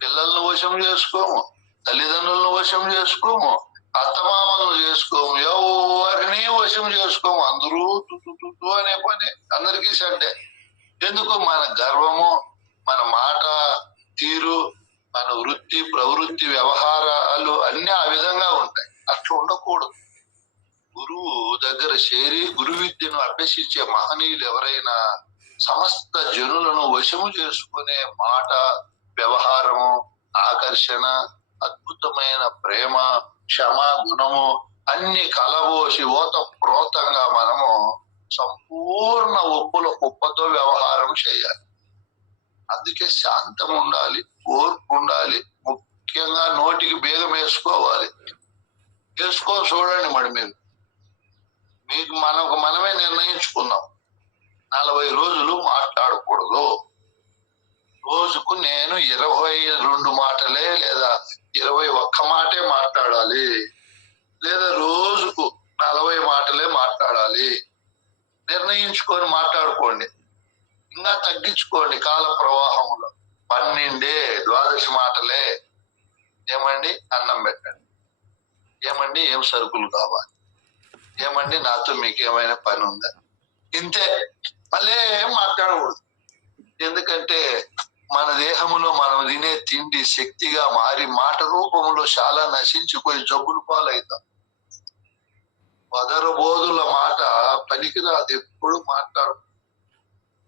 పిల్లలను వశం చేసుకోము, తల్లిదండ్రులను వశం చేసుకోము, అత్తమామలను చేసుకోము, ఎవరిని వశం చేసుకోము. అందరూ తుతు అనే పని, అందరికీ చెడ్డే. ఎందుకు? మన గర్వము, మన మాట తీరు, మన వృత్తి ప్రవృత్తి వ్యవహారాలు అన్ని ఆ విధంగా ఉంటాయి. అట్లా ఉండకూడదు. గురువు దగ్గర చేరి గురు విద్యను అభ్యసించే మహనీయులు ఎవరైనా సమస్త జనులను వశము చేసుకునే మాట, వ్యవహారము, ఆకర్షణ, అద్భుతమైన ప్రేమ, క్షమ గుణము అన్ని కలబోసి ఓతప్రోతంగా మనము సంపూర్ణ ఒప్పుల కుప్పతో వ్యవహారం చేయాలి. అందుకే శాంతం ఉండాలి, ఓర్పు ఉండాలి. ముఖ్యంగా నోటికి బేగం వేసుకోవాలి. వేసుకొని చూడండి. మరి మీకు మనమే నిర్ణయించుకుందాం. 40 రోజులు మాట్లాడకూడదు. రోజుకు నేను 22 మాటలే లేదా 21 మాటే మాట్లాడాలి, లేదా రోజుకు 40 మాటలే మాట్లాడాలి. నిర్ణయించుకొని మాట్లాడుకోండి. ఇంకా తగ్గించుకోండి. కాల ప్రవాహంలో 12 మాటలే. ఏమండి అన్నం పెట్టండి, ఏమండి ఏం సరుకులు కావాలి, ఏమండి నాతో మీకేమైనా పని ఉందా, ఇంతే. మళ్ళీ ఏం మాట్లాడకూడదు. ఎందుకంటే మన దేహంలో మనం తినే తిండి శక్తిగా మారి మాట రూపంలో చాలా నశించిపోయి జబ్బులు పాలవుతాం. వదరబోధుల మాట పనికిరాదు. ఎప్పుడు మాట్లాడు,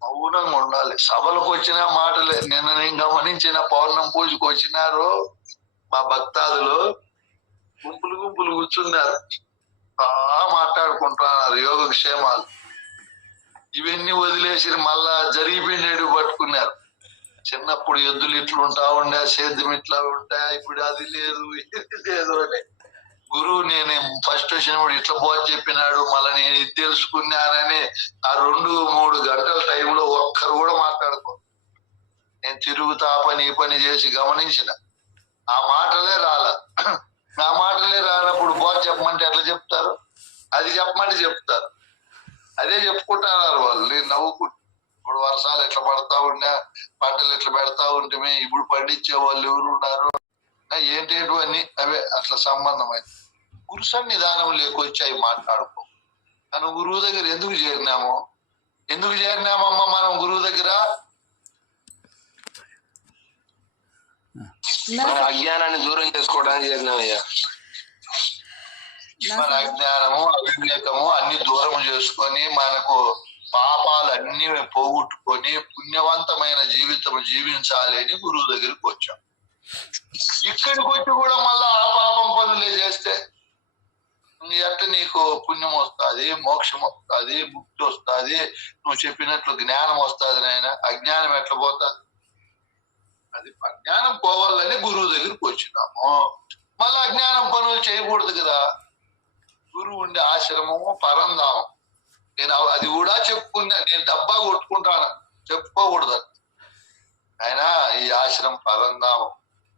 మౌనంగా ఉండాలి. సభలకు వచ్చిన మాటలే. నిన్న నేను గమనించిన పౌర్ణం పూజకు వచ్చినారు మా భక్తాదులు, గుంపులు గుంపులు కూర్చున్నారు, మాట్లాడుకుంటున్నారు యోగక్షేమాలు. ఇవన్నీ వదిలేసి మళ్ళా జరిగిపోయినట్టు పట్టుకున్నారు. చిన్నప్పుడు ఎద్దులు ఇట్లుంటా ఉండే, సేద్యం ఇట్లా ఉంటా, ఇప్పుడు అది లేదు ఇది లేదు అని. గురువు నేను ఫస్ట్ వచ్చినప్పుడు ఇట్లా బోధ చెప్పినాడు, మళ్ళీ నేను ఇది తెలుసుకున్నానని ఆ 2-3 గంటల టైంలో ఒక్కరు కూడా మాట్లాడుకో. నేను తిరుగుతా పని పని చేసి గమనించిన ఆ మాటలే రాల. ఆ మాటలే రానప్పుడు బోధ చెప్పమంటే ఎట్లా చెప్తారు? అది చెప్పమంటే చెప్తారు. అదే చెప్పుకుంటున్నారు వాళ్ళు. నేను నవ్వుకుంటా ఇప్పుడు వర్షాలు ఎట్లా పడతా ఉన్నా, పంటలు ఎట్లా పెడతా ఉంటే ఇప్పుడు పండించే వాళ్ళు ఎవరు ఉన్నారు? ఏంటేంటివన్నీ అవే అట్లా సంబంధమైంది. గురు సన్నిధానం లేకొచ్చాయి మాట్లాడుకో. మనం గురువు దగ్గర ఎందుకు చేరినామమ్మా మనం గురువు దగ్గర? మన అజ్ఞానాన్ని దూరం చేసుకోవడానికి చేరినామయ్యా. మన అజ్ఞానము అవివేకము అన్ని దూరం చేసుకొని మనకు పాపాలు అన్ని పోగొట్టుకొని పుణ్యవంతమైన జీవితం జీవించాలి అని గురువు దగ్గరికి వచ్చాం. ఇక్కడికి వచ్చి కూడా మళ్ళా ఆ పాపం పనులే చేస్తే ఎట్లా నీకు పుణ్యం వస్తుంది, మోక్షం వస్తుంది, ముక్తి వస్తుంది, నువ్వు చెప్పినట్లు జ్ఞానం వస్తుంది నాయన? అజ్ఞానం ఎట్లా పోతుంది? అది అజ్ఞానం పోవాలని గురువు దగ్గరికి వచ్చినాము. మళ్ళీ అజ్ఞానం పనులు చేయకూడదు కదా. గురువు ఉండే ఆశ్రమము పరంధామం. నేను అది కూడా చెప్పుకున్నా, నేను డబ్బా కొట్టుకుంటాను, చెప్పుకోకూడదు. ఆయన ఈ ఆశ్రమం పరంధామం,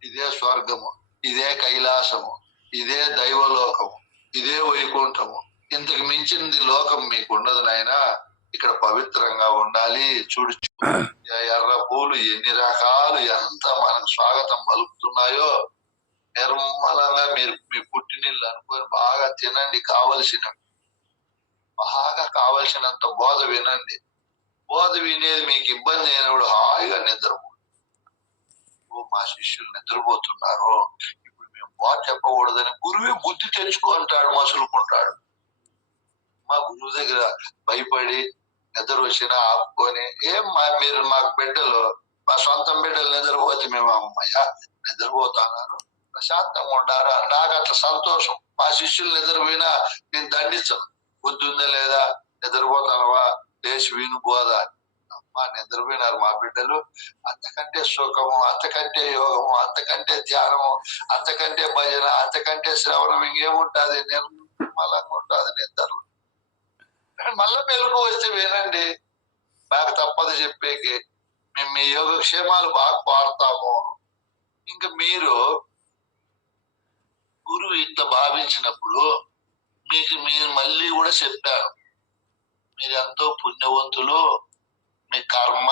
ఇదే స్వర్గము, ఇదే కైలాసము, ఇదే దైవలోకము, ఇదే వైకుంఠము. ఇంతకు మించింది లోకం మీకు ఉండదు నాయన. ఇక్కడ పవిత్రంగా ఉండాలి. చూడు ఎర్ర పూలు ఎన్ని రకాలు ఎంత మనకు స్వాగతం పలుకుతున్నాయో. నిర్మలంగా మీరు మీ పుట్టినీళ్ళు అనుకొని బాగా తినండి, బాగా కావలసినంత బోధ వినండి. బోధ వినేది మీకు ఇబ్బంది అయినప్పుడు హాయిగా నిద్రపో. మా శిష్యులు నిద్రపోతున్నారు, ఇప్పుడు మేము బోధ చెప్పకూడదని గురువే బుద్ధి తెచ్చుకుంటాడు, మసులుకుంటాడు. మా గురువు దగ్గర భయపడి నిద్ర వచ్చినా ఆపుకొని మీరు మాకు బిడ్డలు, మా సొంత బిడ్డలు నిద్రపోతే మేము అమ్మయ్య నిద్రపోతున్నారు, ప్రశాంతంగా ఉండారా? నాకు అట్లా సంతోషం. మా శిష్యులు నిద్రపోయినా నేను దండించను. బుద్ధి లేదా, నిద్రపోతానవా, లేచి విను బోధ. అమ్మా నిద్రపోయినారు మా బిడ్డలు, అంతకంటే సుఖము, అంతకంటే యోగము, అంతకంటే ధ్యానము, అంతకంటే భజన, అంతకంటే శ్రవణం ఇంకేముంటుంది? నిర్మలంగా ఉంటుంది నిద్రలు. మళ్ళా మెలకు వస్తే వినండి, నాకు తప్పదు చెప్పేకి. మేము మీ యోగక్షేమాలు బాగా పాడతాము. ఇంకా మీరు గురువు ఇట్లా భావించినప్పుడు మీరు మళ్ళీ కూడా చెప్పారు, మీరు ఎంతో పుణ్యవంతులు, మీ కర్మ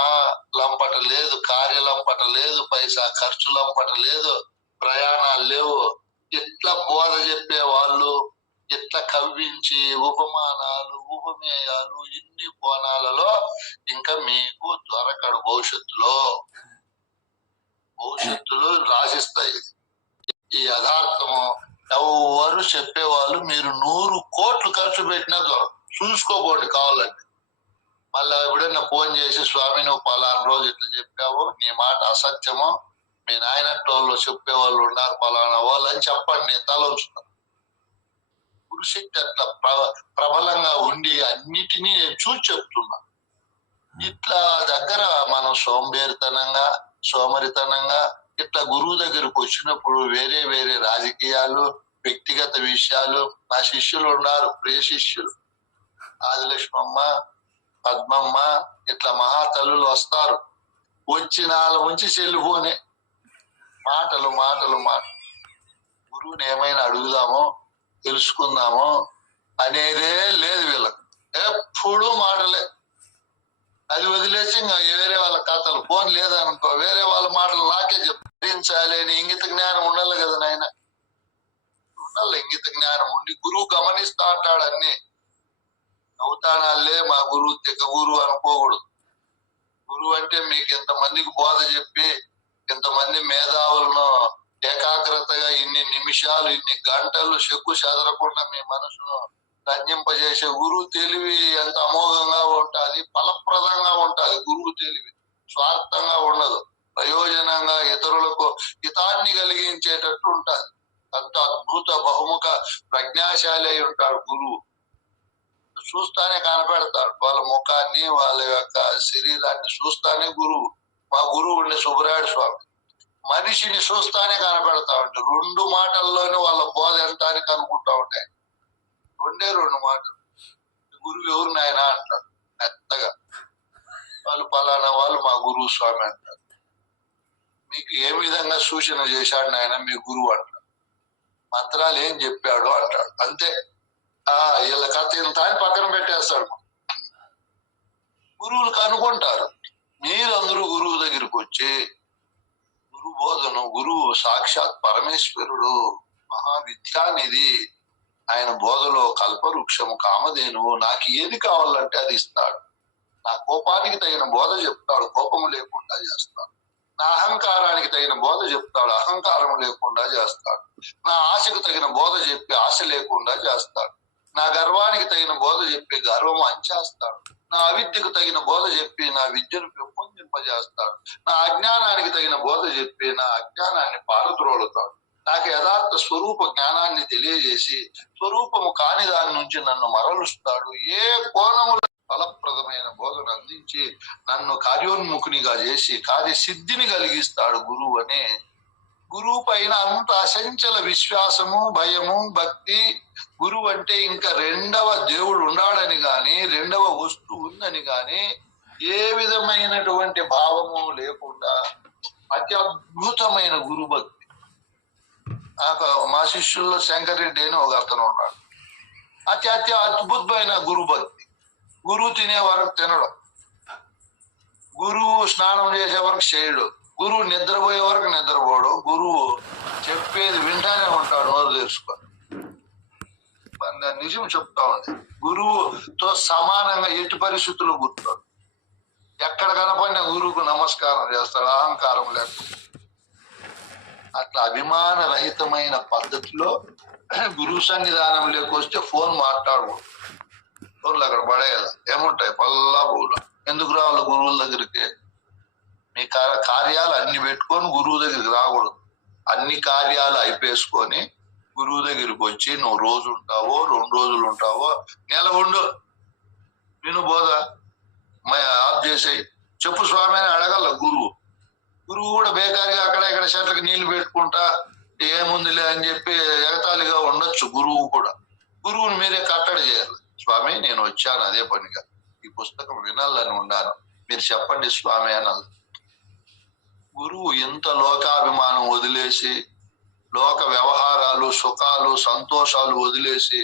లంపట లేదు, కార్య లంపట లేదు, పైసా ఖర్చు లంపట లేదు, ప్రయాణాలు లేవు. ఇట్లా బోధ చెప్పే వాళ్ళు ఇట్లా కవ్వించి ఉపమానాలు ఉపమేయాలు ఇన్ని కోణాలలో ఇంకా మీకు దొరకడు. భవిష్యత్తులో రాసిస్తాయి ఈ యథార్థము. ఎవరు చెప్పేవాళ్ళు మీరు 100 కోట్లు ఖర్చు పెట్టినా చూసుకోబోండి కావాలండి. మళ్ళీ ఎప్పుడైనా ఫోన్ చేసి స్వామి నువ్వు పలానా రోజు ఇట్లా చెప్పావు, నీ మాట అసత్యము, మీ నాయనట్టోళ్ళు చెప్పేవాళ్ళు ఉన్నారు పలానా వాళ్ళు అని చెప్పండి, నేను తల ఉంచుతాను. గురుశక్తి అట్లా ప్రబలంగా ఉండి అన్నిటినీ నేను చూసి చెప్తున్నా. ఇట్లా దగ్గర మనం సోమరితనంగా ఇట్లా గురువు దగ్గరకు వచ్చినప్పుడు వేరే వేరే రాజకీయాలు, వ్యక్తిగత విషయాలు. నా శిష్యులు ఉన్నారు, ప్రియ శిష్యులు, ఆదిలక్ష్మమ్మ, పద్మమ్మ, ఇట్లా మహాతల్లులు వస్తారు. వచ్చి నాలుగు నుంచి చెల్లిపోనే మాటలు. గురువుని ఏమైనా అడుగుదామో తెలుసుకుందామో అనేదే లేదు వీళ్ళకు. ఎప్పుడు మాటలే. అది వదిలేసి ఇంకా వేరే వాళ్ళ కథలు. ఫోన్ లేదనుకో వేరే వాళ్ళ మాటలు నాకే చెప్పించాలి అని ఇంగిత జ్ఞానం ఉండాలి కదా నాయన. ఉండాలి ఇంగిత జ్ఞానం ఉండి. గురువు గమనిస్తా అంటాడు అన్ని. నవ్వుతానాలే మా గురువు తెగ గురువు అనుకోకూడదు. గురువు అంటే మీకు ఇంతమందికి బోధ చెప్పి ఇంతమంది మేధావులను ఏకాగ్రతగా ఇన్ని నిమిషాలు ఇన్ని గంటలు చెక్కు చెదరకుండా మీ మనసును రంజింపజేసే గురువు తెలివి ఎంత అమోఘంగా ఉంటుంది, ఫలప్రదంగా ఉంటుంది. గురువు తెలివి స్వార్థంగా ఉండదు, ప్రయోజనంగా ఇతరులకు హితాన్ని కలిగించేటట్టు ఉంటుంది. అంత అద్భుత బహుముఖ ప్రజ్ఞాశాలి అయి ఉంటాడు గురువు. చూస్తానే కనపెడతాడు వాళ్ళ ముఖాన్ని, వాళ్ళ యొక్క శరీరాన్ని చూస్తానే గురువు. మా గురువు ఉండే సుబ్రాయుడు స్వామి మనిషిని చూస్తానే కనపెడతా ఉంటాడు. 2 మాటల్లోనే వాళ్ళ బోధ ఎంత అని కనుక్కుంటా ఉంటాయి. 2 మాటలు. గురువు ఎవరు నాయన అంటాడు మెత్తగా. వాళ్ళు పలానా వాళ్ళు మా గురువు స్వామి అంటారు. మీకు ఏ విధంగా సూచన చేశాడు నాయన మీ గురువు అంటాడు. మంత్రాలు ఏం చెప్పాడు అంటాడు. అంతే. వీళ్ళ కథ ఇంత అని పక్కన పెట్టేస్తాడు. గురువులు కనుగొంటారు. మీరందరూ గురువు దగ్గరికి వచ్చి గురు బోధను, గురువు సాక్షాత్ పరమేశ్వరుడు, మహావిద్యానిధి, ఆయన బోధలో కల్పవృక్షము, కామధేనువు, నాకు ఏది కావాలంటే అది ఇస్తాడు. నా కోపానికి తగిన బోధ చెప్తాడు, కోపము లేకుండా చేస్తాడు. నా అహంకారానికి తగిన బోధ చెప్తాడు, అహంకారం లేకుండా చేస్తాడు. నా ఆశకు తగిన బోధ చెప్పి ఆశ లేకుండా చేస్తాడు. నా గర్వానికి తగిన బోధ చెప్పి గర్వం అంచేస్తాడు. నా అవిద్యకు తగిన బోధ చెప్పి నా విద్యను పెంపొందింపజేస్తాడు. నా అజ్ఞానానికి తగిన బోధ చెప్పి నా అజ్ఞానాన్ని పారద్రోలుతాడు. నాకు యథార్థ స్వరూప జ్ఞానాన్ని తెలియజేసి స్వరూపము కాని దాని నుంచి నన్ను మరలుస్తాడు. ఏ కోణములో ఫలప్రదమైన బోధన అందించి నన్ను కార్యోన్ముఖునిగా చేసి కార్యసిద్ధిని కలిగిస్తాడు గురువు అని. గురువు పైన అంత అసంచల విశ్వాసము, భయము, భక్తి. గురువు అంటే ఇంకా రెండవ దేవుడు ఉన్నాడని గాని, రెండవ వస్తువు ఉందని గాని ఏ విధమైనటువంటి భావము లేకుండా అతి అద్భుతమైన గురు భక్తి. నాకు మా శిష్యుల్లో శంకరెడ్డి అని ఒక అతను ఉన్నాడు. అతి అతి అద్భుతమైన గురు భక్తి. గురువు తినే వరకు తినడం, గురువు స్నానం చేసే వరకు చేయడు, గురువు నిద్రపోయే వరకు నిద్రపోడు, గురువు చెప్పేది వింటానే ఉంటాడు నోరు తెరుచుకొని. నిజం చెప్తా ఉంది. గురువుతో సమానంగా ఎట్టి పరిస్థితుల్లో గుర్తాడు. ఎక్కడ కనపడిన గురువుకు నమస్కారం చేస్తాడు, అహంకారం లేకుండా. అట్లా అభిమాన రహితమైన పద్ధతిలో గురువు సన్నిధానం లేకొస్తే ఫోన్ మాట్లాడకూడదు. ఫోన్లు అక్కడ పడేయాలి. ఏముంటాయి పల్లా పూలు. ఎందుకు రావాలి గురువుల దగ్గరికి? మీ కార్యాలు అన్ని పెట్టుకొని గురువు దగ్గరికి రాకూడదు. అన్ని కార్యాలు అయిపోసుకొని గురువు దగ్గరికి వచ్చి నువ్వు రోజు ఉంటావో 2 రోజులు ఉంటావో నెల ఉండు, విను బోధ ఆఫ్ చేసేయి, చెప్పు స్వామి అని అడగల గురువు. గురువు కూడా బేకారిగా అక్కడ ఇక్కడ చెట్లకి నీళ్లు పెట్టుకుంటా ఏముందిలే అని చెప్పి ఎగతాళిగా ఉండొచ్చు. గురువు కూడా గురువుని మీరే కట్టడి చేయాలి. స్వామి నేను వచ్చాను అదే పనిగా, ఈ పుస్తకం వినాలని ఉండాను, మీరు చెప్పండి స్వామి అనాలి. గురువు ఇంత లోకాభిమానం వదిలేసి, లోక వ్యవహారాలు, సుఖాలు, సంతోషాలు వదిలేసి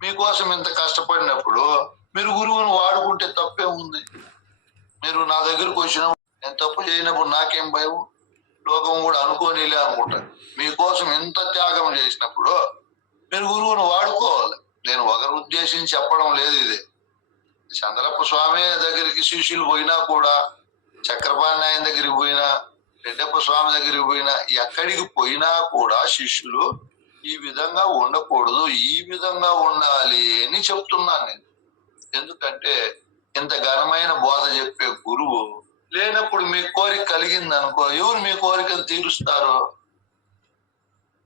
మీకోసం ఇంత కష్టపడినప్పుడు మీరు గురువుని వాడుకుంటే తప్పే ఉంది. మీరు నా దగ్గరకు వచ్చిన నేను తప్పు చేయనప్పుడు నాకేం భయం? లోకం కూడా అనుకోనిలే అనుకుంటాను. మీకోసం ఇంత త్యాగం చేసినప్పుడు మీరు గురువుని వాడుకోవాలి. నేను ఒకరు ఉద్దేశించి చెప్పడం లేదు. ఇది చంద్రప్ప స్వామి దగ్గరికి శిష్యులు పోయినా కూడా, చక్రపాణి ఆయన దగ్గరికి పోయినా, రెడ్డప్ప స్వామి దగ్గరికి పోయినా, ఎక్కడికి పోయినా కూడా శిష్యులు ఈ విధంగా ఉండకూడదు, ఈ విధంగా ఉండాలి అని చెప్తున్నాను నేను. ఎందుకంటే ఇంత ఘనమైన బోధ చెప్పే గురువు లేనప్పుడు మీ కోరిక కలిగింది అనుకో, ఎవరు మీ కోరికను తీరుస్తారు?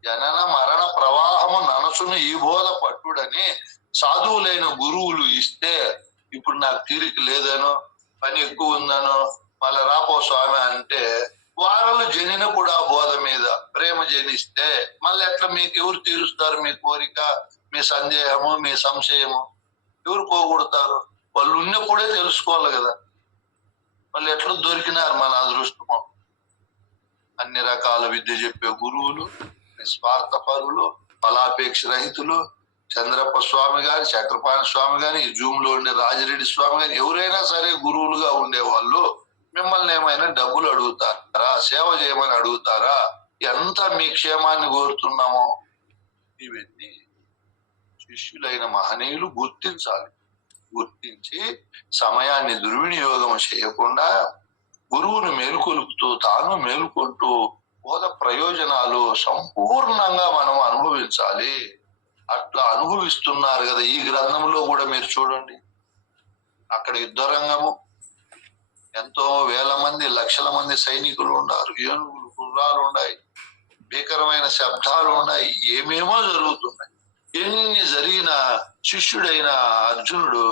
జనన మరణ ప్రవాహము ననసును ఈ బోధ పట్టుడని సాధువులైన గురువులు ఇస్తే, ఇప్పుడు నాకు తీరిక లేదనో, పని ఎక్కువ ఉందనో, మళ్ళీ రాపో స్వామి అంటే వారలు జనినప్పుడు ఆ బోధ మీద ప్రేమ జనిస్తే మళ్ళీ ఎట్లా మీకు ఎవరు తీరుస్తారు? మీ కోరిక, మీ సందేహము, మీ సంశయము ఎవరు పోగొడతారు? వాళ్ళు ఉన్నప్పుడే తెలుసుకోవాలి కదా. మళ్ళీ ఎట్లా దొరికినారు మన అదృష్టము? అన్ని రకాల విద్య చెప్పే గురువులు, నిస్వార్థపరులు, ఫలాపేక్ష రహితులు, చంద్రప్ప స్వామి గాని, చక్రపాణి స్వామి గాని, ఈ జూమ్ లో ఉండే రాజిరెడ్డి స్వామి గాని, ఎవరైనా సరే గురువులుగా ఉండేవాళ్ళు మిమ్మల్ని ఏమైనా డబ్బులు అడుగుతారా, సేవ చేయమని అడుగుతారా? ఎంత మీ క్షేమాన్ని కోరుతున్నామో ఇవన్నీ శిష్యులైన మహనీయులు గుర్తించాలి. గుర్తించి సమయాన్ని దుర్వినియోగం చేయకుండా గురువును మేలుకొలుపుతూ తాను మేలుకొంటూ బోధ ప్రయోజనాలు సంపూర్ణంగా మనం అనుభవించాలి. అట్లా అనుభవిస్తున్నారు కదా ఈ గ్రంథంలో కూడా. మీరు చూడండి, అక్కడ యుద్ధ రంగము, ఎంతో వేల మంది, లక్షల మంది సైనికులు ఉన్నారు, ఏనుగులు, గుర్రాలు ఉన్నాయి, భీకరమైన శబ్దాలు ఉన్నాయి, ఏమేమో జరుగుతున్నాయి. ఎన్ని జరిగినా శిష్యుడైన అర్జునుడు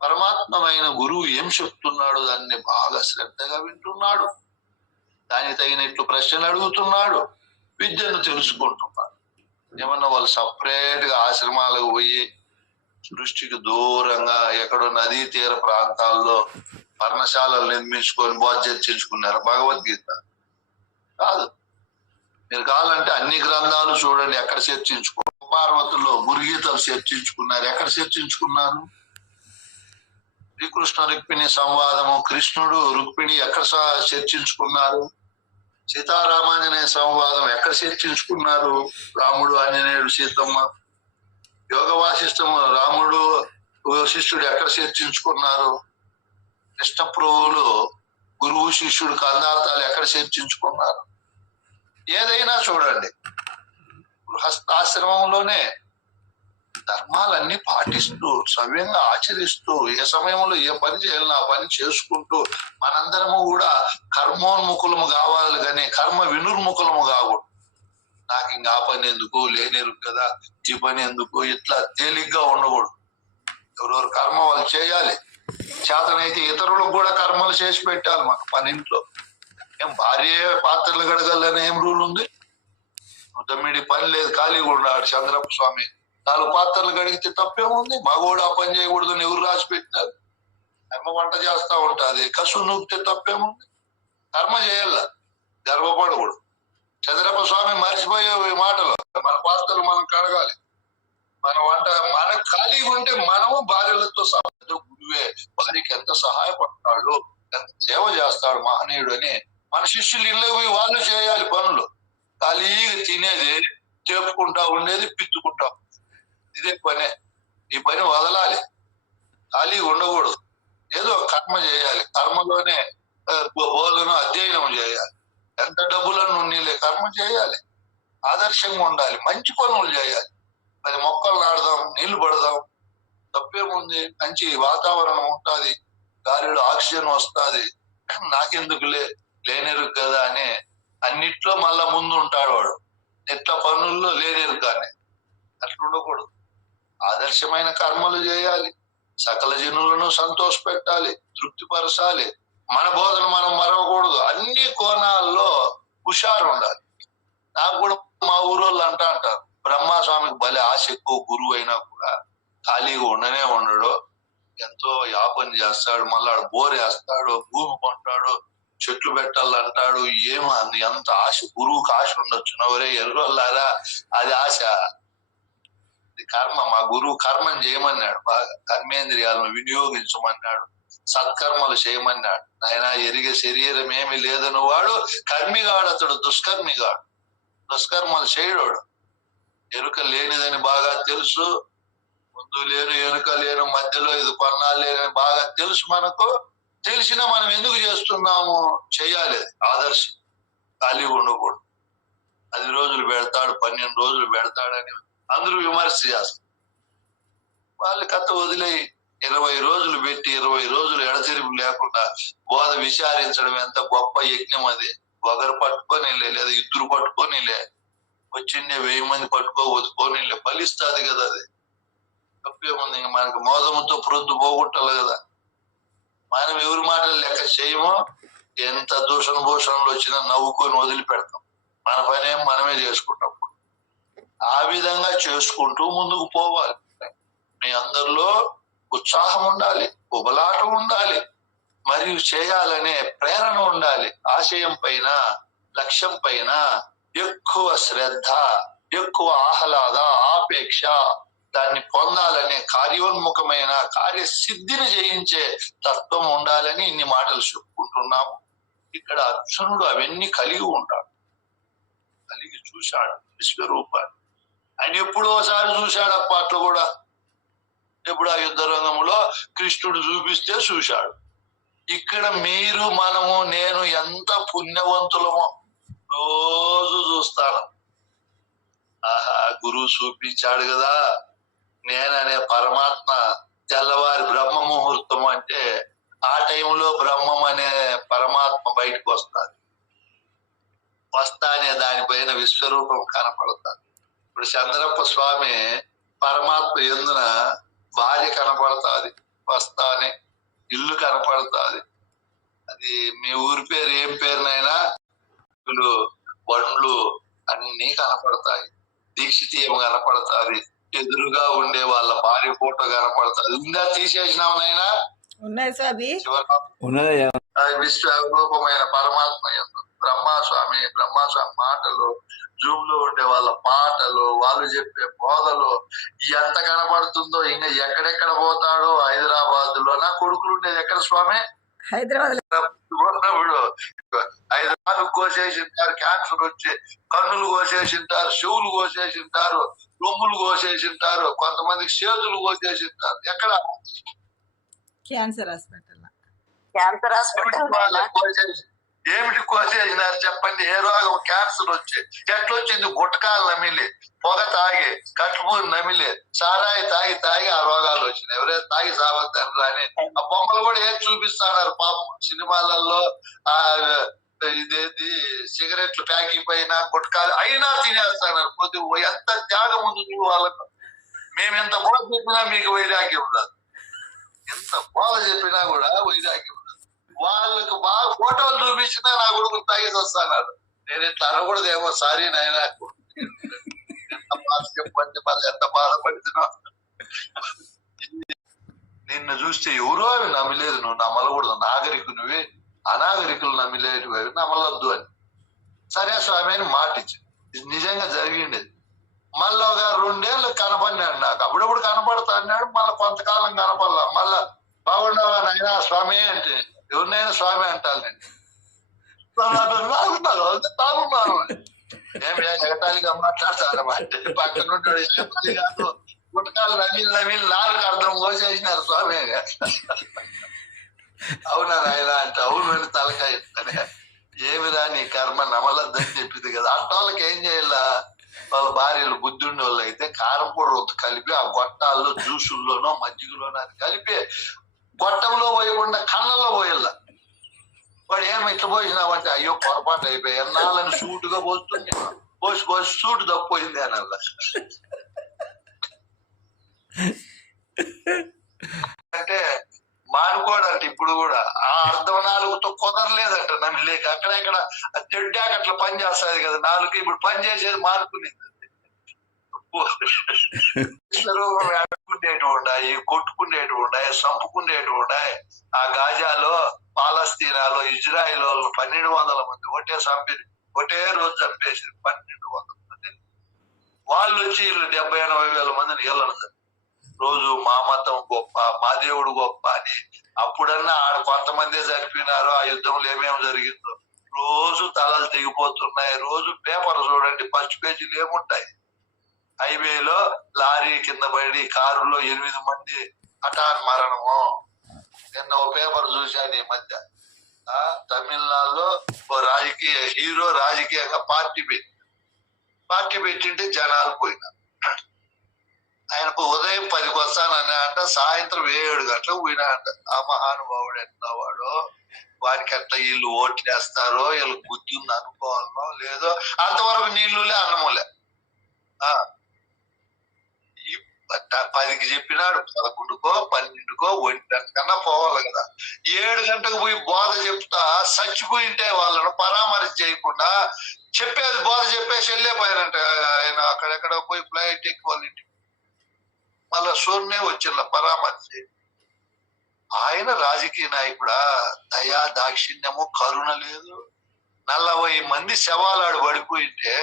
పరమాత్మైన గురువు ఏం చెప్తున్నాడు దాన్ని బాగా శ్రద్ధగా వింటున్నాడు, దానికి తగినట్లు ప్రశ్నలు అడుగుతున్నాడు, విద్యను తెలుసుకుంటున్నాడు. ఏమన్నా వాళ్ళు సపరేట్ గా ఆశ్రమాలకు పోయి సృష్టికి దూరంగా ఎక్కడో నదీ తీర ప్రాంతాల్లో పర్ణశాలలు నిర్మించుకొని బోధ చర్చించుకున్నారు భగవద్గీత కాదు. మీరు కావాలంటే అన్ని గ్రంథాలు చూడండి, ఎక్కడ చర్చించుకో. పార్వతుల్లో గురుగీతలు చర్చించుకున్నారు, ఎక్కడ చర్చించుకున్నారు? శ్రీకృష్ణ రుక్మిణి సంవాదము, కృష్ణుడు రుక్మిణి ఎక్కడ చర్చించుకున్నారు, సీతారామాంజనేయ సంవాదం ఎక్కడ చర్చించుకున్నారు, రాముడు ఆంజనేయుడు సీతమ్మ, యోగ వాసిష్టము రాముడు వశిష్ఠుడు ఎక్కడ చర్చించుకున్నారు, కృష్ణ ప్రభువులు గురువు శిష్యుడు కందార్థాలు ఎక్కడ చర్చించుకున్నారు. ఏదైనా చూడండి, గృహస్థాశ్రమంలోనే ధర్మాలన్నీ పాటిస్తూ సవ్యంగా ఆచరిస్తూ ఏ సమయంలో ఏ పని చేయాలని ఆ పని చేసుకుంటూ మనందరము కూడా కర్మోన్ముఖులము కావాలి కానీ కర్మ వినుర్ముఖులము కాకూడదు. నాకు ఇంకా ఆ పని ఎందుకు, లేనిరు కదా ఈ పని ఎందుకు, ఇట్లా తేలిగ్గా ఉండకూడదు. ఎవరెవరు కర్మ వాళ్ళు చేయాలి. చేతనైతే ఇతరులకు కూడా కర్మలు చేసి పెట్టాలి. మన పనింట్లో ఏం భార్య పాత్రలు గడగాలని ఏం రూల్ ఉంది? దమ్మిడి పని లేదు, ఖాళీగా ఉన్నాడు చంద్రప్ప స్వామి. 4 పాత్రలు గడిగితే తప్పేముంది? మగోడు ఆ పని చేయకూడదు అని ఎవరు రాసి పెట్టినారు? అమ్మ వంట చేస్తా ఉంటుంది, కసు నూపితే తప్పేముంది? కర్మ చేయాల, గర్వపడకూడదు. చంద్రప్ప స్వామి మర్చిపోయే మాటలు, మన పాత్రలు మనం కడగాలి, మన వంట మన ఖాళీగా ఉంటే మనము భార్యలతో గురువే భార్యకి ఎంత సహాయపడతాడు, ఎంత సేవ చేస్తాడు మహనీయుడు అని మన శిష్యులు ఇళ్ళకి పోయి వాళ్ళు చేయాలి పనులు. ఖాళీగా తినేది, చెప్పుకుంటా ఉండేది, పిచ్చుకుంటా, ఇదే పనే. ఈ పని వదలాలి, ఖాళీగా ఉండకూడదు. ఏదో కర్మ చేయాలి, కర్మలోనే బోధన అధ్యయనం చేయాలి. ఎంత డబ్బులను నీళ్ళే కర్మ చేయాలి, ఆదర్శంగా ఉండాలి, మంచి పనులు చేయాలి. 10 మొక్కలు నాడదాం, నీళ్లు పడదాం, తప్పేముంది? మంచి వాతావరణం ఉంటుంది, గాలిలో ఆక్సిజన్ వస్తుంది. నాకెందుకు లేనిరు కదా అని అన్నిట్లో మళ్ళా ముందు ఉంటాడు వాడు. ఎట్లా పనుల్లో లేనిరు కానీ అట్లా ఉండకూడదు. ఆదర్శమైన కర్మలు చేయాలి, సకల జనులను సంతోష పెట్టాలి, తృప్తిపరచాలి. మన బోధన మనం మరవకూడదు. అన్ని కోణాల్లో హుషారు ఉండాలి. నాకు కూడా మా ఊరోళ్ళు అంటారు, బ్రహ్మస్వామికి భలే ఆశ ఎక్కువ, గురువు అయినా కూడా ఖాళీగా ఉండనే ఉండడు, ఎంతో యాపన చేస్తాడు, మళ్ళా బోర్ వేస్తాడు, భూమి కొంటాడు, చెట్లు పెట్టాలంటాడు. ఏమంది ఎంత ఆశ, గురువుకి ఆశ ఉండొచ్చు. నవరే ఎర్రొల్లారా, అది ఆశ, ఇది కర్మ. మా గురువు కర్మం చేయమన్నాడు, బాగా కర్మేంద్రియాలను వినియోగించమన్నాడు, సత్కర్మలు చేయమన్నాడు. ఆయన ఎరిగే శరీరం ఏమి లేదని వాడు కర్మిగాడు, అతడు దుష్కర్మిగాడు, దుష్కర్మలు చేయడు. ఎరుక లేనిదని బాగా తెలుసు, ముందు లేను వెనుక లేను మధ్యలో ఇది కొన్నాళ్ళు లేని బాగా తెలుసు. మనకు తెలిసినా మనం ఎందుకు చేస్తున్నాము? చేయాలి, ఆదర్శం. ఖాళీగా ఉండకూడదు. 10 రోజులు పెడతాడు, 12 రోజులు పెడతాడని అందరూ విమర్శ చేస్తారు. వాళ్ళ కథ వదిలేయి 20 రోజులు పెట్టి 20 రోజులు ఎడతెరిపి లేకుండా బోధ విచారించడం ఎంత గొప్ప యజ్ఞం అది. ఒకరు పట్టుకొని లేదా ఇద్దరు పట్టుకొని వచ్చిండే 1000 మంది పట్టుకో వదుకొని ఫలిస్తుంది కదా. అది తప్పేముంది? ఇంకా మనకి మోదముతో ప్రొద్దు పోగొట్టాలి కదా. మనం ఎవరి మాటలు లెక్క చేయమో, ఎంత దూషణ భూషణలు వచ్చినా నవ్వుకొని వదిలిపెడతాం. మన పని మనమే చేసుకుంటాం. ఆ విధంగా చేసుకుంటూ ముందుకు పోవాలి. మీ అందరిలో ఉత్సాహం ఉండాలి, ఉబలాటం ఉండాలి, మరియు చేయాలనే ప్రేరణ ఉండాలి. ఆశయం పైన, లక్ష్యం పైన ఎక్కువ శ్రద్ధ, ఎక్కువ ఆహ్లాద, ఆపేక్ష, దాన్ని పొందాలనే కార్యోన్ముఖమైన కార్యసిద్ధిని జయించే తత్వం ఉండాలని ఇన్ని మాటలు చెప్పుకుంటున్నాము. ఇక్కడ అర్జునుడు అవన్నీ కలిగి ఉంటాడు, కలిగి చూశాడు విశ్వరూపాన్ని. ఆయన ఎప్పుడో ఒకసారి చూశాడు అప్పట్లో కూడా. ఎప్పుడు ఆ యుద్ధ రంగంలో కృష్ణుడు చూపిస్తే చూశాడు. ఇక్కడ మీరు, మనము, నేను ఎంత పుణ్యవంతులమో రోజు చూస్తాను. ఆహా, గురువు చూపించాడు కదా, నేననే పరమాత్మ తెల్లవారి బ్రహ్మ ముహూర్తం అంటే ఆ టైంలో బ్రహ్మం అనే పరమాత్మ బయటకు వస్తానే దానిపైన విశ్వరూపం కనపడతాడు. ఇప్పుడు చంద్రప్ప స్వామి పరమాత్మ ఎందున భార్య కనపడతాది, వస్తానే ఇల్లు కనపడతాది. అది మీ ఊరి పేరు ఏం పేరునైనా బండ్లు అన్ని కనపడతాయి, దీక్షితీయం కనపడతాది, ఎదురుగా ఉండే వాళ్ళ భార్య ఫోటో కనపడతాది. ఉందా? తీసేసినావునైనా? ఉన్నాయి సార్, ఉన్నదయ్యా. విశ్వరూపమైన పరమాత్మ యందు బ్రహ్మస్వామి మాటలు, జూమ్ లో ఉండే వాళ్ళ పాటలు, వాళ్ళు చెప్పే బోధలు ఎంత కనపడుతుందో. ఇంకా ఎక్కడెక్కడ పోతాడో, హైదరాబాద్ లో నా కొడుకులు ఉండేది ఎక్కడ స్వామి? హైదరాబాద్ ఉన్నప్పుడు హైదరాబాద్ కోసేసింటారు, క్యాన్సర్ వచ్చి కన్నులు కోసేసింటారు, చెవులు కోసేసింటారు, రొమ్ములు కోసేసింటారు, కొంతమందికి చేతులు కోసేసింటారు. ఎక్కడ? Cancer hospital. ఏమిటి కోసేసినారు చెప్పండి? ఏ రోగం? క్యాన్సర్ వచ్చి ఎట్లొచ్చింది? గుట్టకాలు నమిలి, పొగ తాగి, కట్టుమూరి నమిలి, సారాయి తాగి ఆ రోగాలు వచ్చినాయి. ఎవరైతే తాగి సావద్దని రాని ఆ బొమ్మలు కూడా ఏం చూపిస్తున్నారు పాపం సినిమాలలో. ఆ ఇదేది సిగరెట్లు ప్యాకింగ్ పైన గుట్టకాలు అయినా తినేస్తున్నారు. కొద్ది ఎంత త్యాగం ఉంది చూడు వాళ్ళకు. మేము ఎంత బోధ చెప్పినా మీకు వైరాగ్యం ఉండదు, ఎంత బోధ చెప్పినా కూడా వైరాగ్యం ఉండదు. వాళ్ళకు బాగా ఫోటోలు చూపించినా నా కొడుకు తాగేసి వస్తాడు. నేను ఇట్లా అనకూడదేమో, సారీ నాయన. ఎంత బాధ చెప్పండి, మళ్ళీ ఎంత బాధపడుతున్నా. నిన్ను చూస్తే ఎవరో అవి నమ్మలేదు, నువ్వు నమ్మలకూడదు. నాగరికునివి అనాగరికులు నమ్మలేరు, అవి నమ్మలొద్దు అని. సరే స్వామి అని మాట ఇచ్చి ఇది నిజంగా జరిగిండేది. మళ్ళీ ఒక 2 ఏళ్ళు కనపడినాడు నాకు. అప్పుడప్పుడు కనపడతా అన్నాడు, మళ్ళీ కొంతకాలం కనపడలా. మళ్ళా బాగున్నావా నాయనా స్వామి అంటే, ఎవరినైనా స్వామి అంటాను నేను. బాగున్నాను ఏమి ఎగటాలిగా మాట్లాడతాను అంటే పక్కన ఉంటాడు. ఎగటాలి కాదు, గుట్టకాలు నవీన్ నాలుగు అర్థం కోసేసినారు స్వామి. అవునా నాయన అంటే అవును అని తలకాయ ఇస్తానే. ఏమిరా నీ కర్మ నమలద్దని చెప్పింది కదా. అట్టోళ్ళకి ఏం చేయాల? వాళ్ళ భార్యలు బుద్ధి ఉండే వాళ్ళు అయితే కారం పొడి కలిపి ఆ గొట్టాల్లో, జ్యూసుల్లోనో మజ్జిగలోనో అది కలిపి గొట్టంలో పోయకుండా కళ్ళల్లో పోయేళ్ళ. వాడు ఏమి ఇట్లా పోసినావంటే అయ్యో పొరపాటు అయిపోయి ఎన్నాళ్ళని సూటుగా పోస్తుంది, పోసి సూటు తప్పిపోయింది అని అలా. అంటే మానుకోడంటే ఇప్పుడు కూడా ఆ అర్ధం నాలుగుతో కుదరలేదంట నన్ను లేక. అక్కడెక్కడ తెడ్డాక అట్లా పని చేస్తుంది కదా నాలుగు, ఇప్పుడు పని చేసేది మానుకునేది. ఆడుకునేటివి ఉన్నాయి, కొట్టుకునేటివి ఉన్నాయి, చంపుకునేటివి ఉన్నాయి. ఆ గాజాలో, పాలస్తీనాలో, ఇజ్రాయిల్ 1200 మంది ఒకటే చంపి ఒకటే రోజు చంపేసి 1200 మంది. వాళ్ళు వచ్చి 70-80 వేల మందిని ఏళ్ళను రోజు మా మతం గొప్ప, మా దేవుడు గొప్ప అని. అప్పుడన్నా ఆడ కొంతమంది చనిపోయినారు. ఆ యుద్ధంలో ఏమేమి జరిగిందో రోజు తలలు తెగిపోతున్నాయి. రోజు పేపర్ చూడండి, ఫస్ట్ పేజీలు ఏముంటాయి? హైవేలో లారీ కింద పడి కారులో 8 మంది హఠాన్ మరణము. నిన్న ఓ పేపర్ చూశాను ఈ మధ్య. తమిళనాడులో ఓ రాజకీయ హీరో రాజకీయంగా పార్టీ పెట్టింటే జనాలు పోయినారు. ఆయనకు ఉదయం 10కి వస్తానన్నా అంట, సాయంత్రం 7 గంటలకు పోయినా అంట. ఆ మహానుభావుడు ఎట్లా వాడో, వారికి ఎట్లా వీళ్ళు ఓట్లు వేస్తారో, వీళ్ళకి బుద్ధి ఉంది అనుకోవాలనో లేదో. అంతవరకు నీళ్లులే అన్నములే. 10కి చెప్పినాడు, 11కో 12కో 1 గంటకన్నా పోవాలి కదా. 7 గంటకు పోయి బోధ చెప్తా చచ్చిపోయింటే వాళ్ళను పరామర్శ చేయకుండా చెప్పేది బోధ చెప్పేసి వెళ్ళిపోయారంట. ఆయన అక్కడెక్కడ పోయి ఫ్లైట్ ఎక్కి వాళ్ళ ఇంటికి మళ్ళా సూర్నే వచ్చిన పరామర్శ. ఆయన రాజకీయ నాయకుడా? దయా దాక్షిణ్యము కరుణ లేదు. 40 మంది శవాలాడు పడిపోయింటే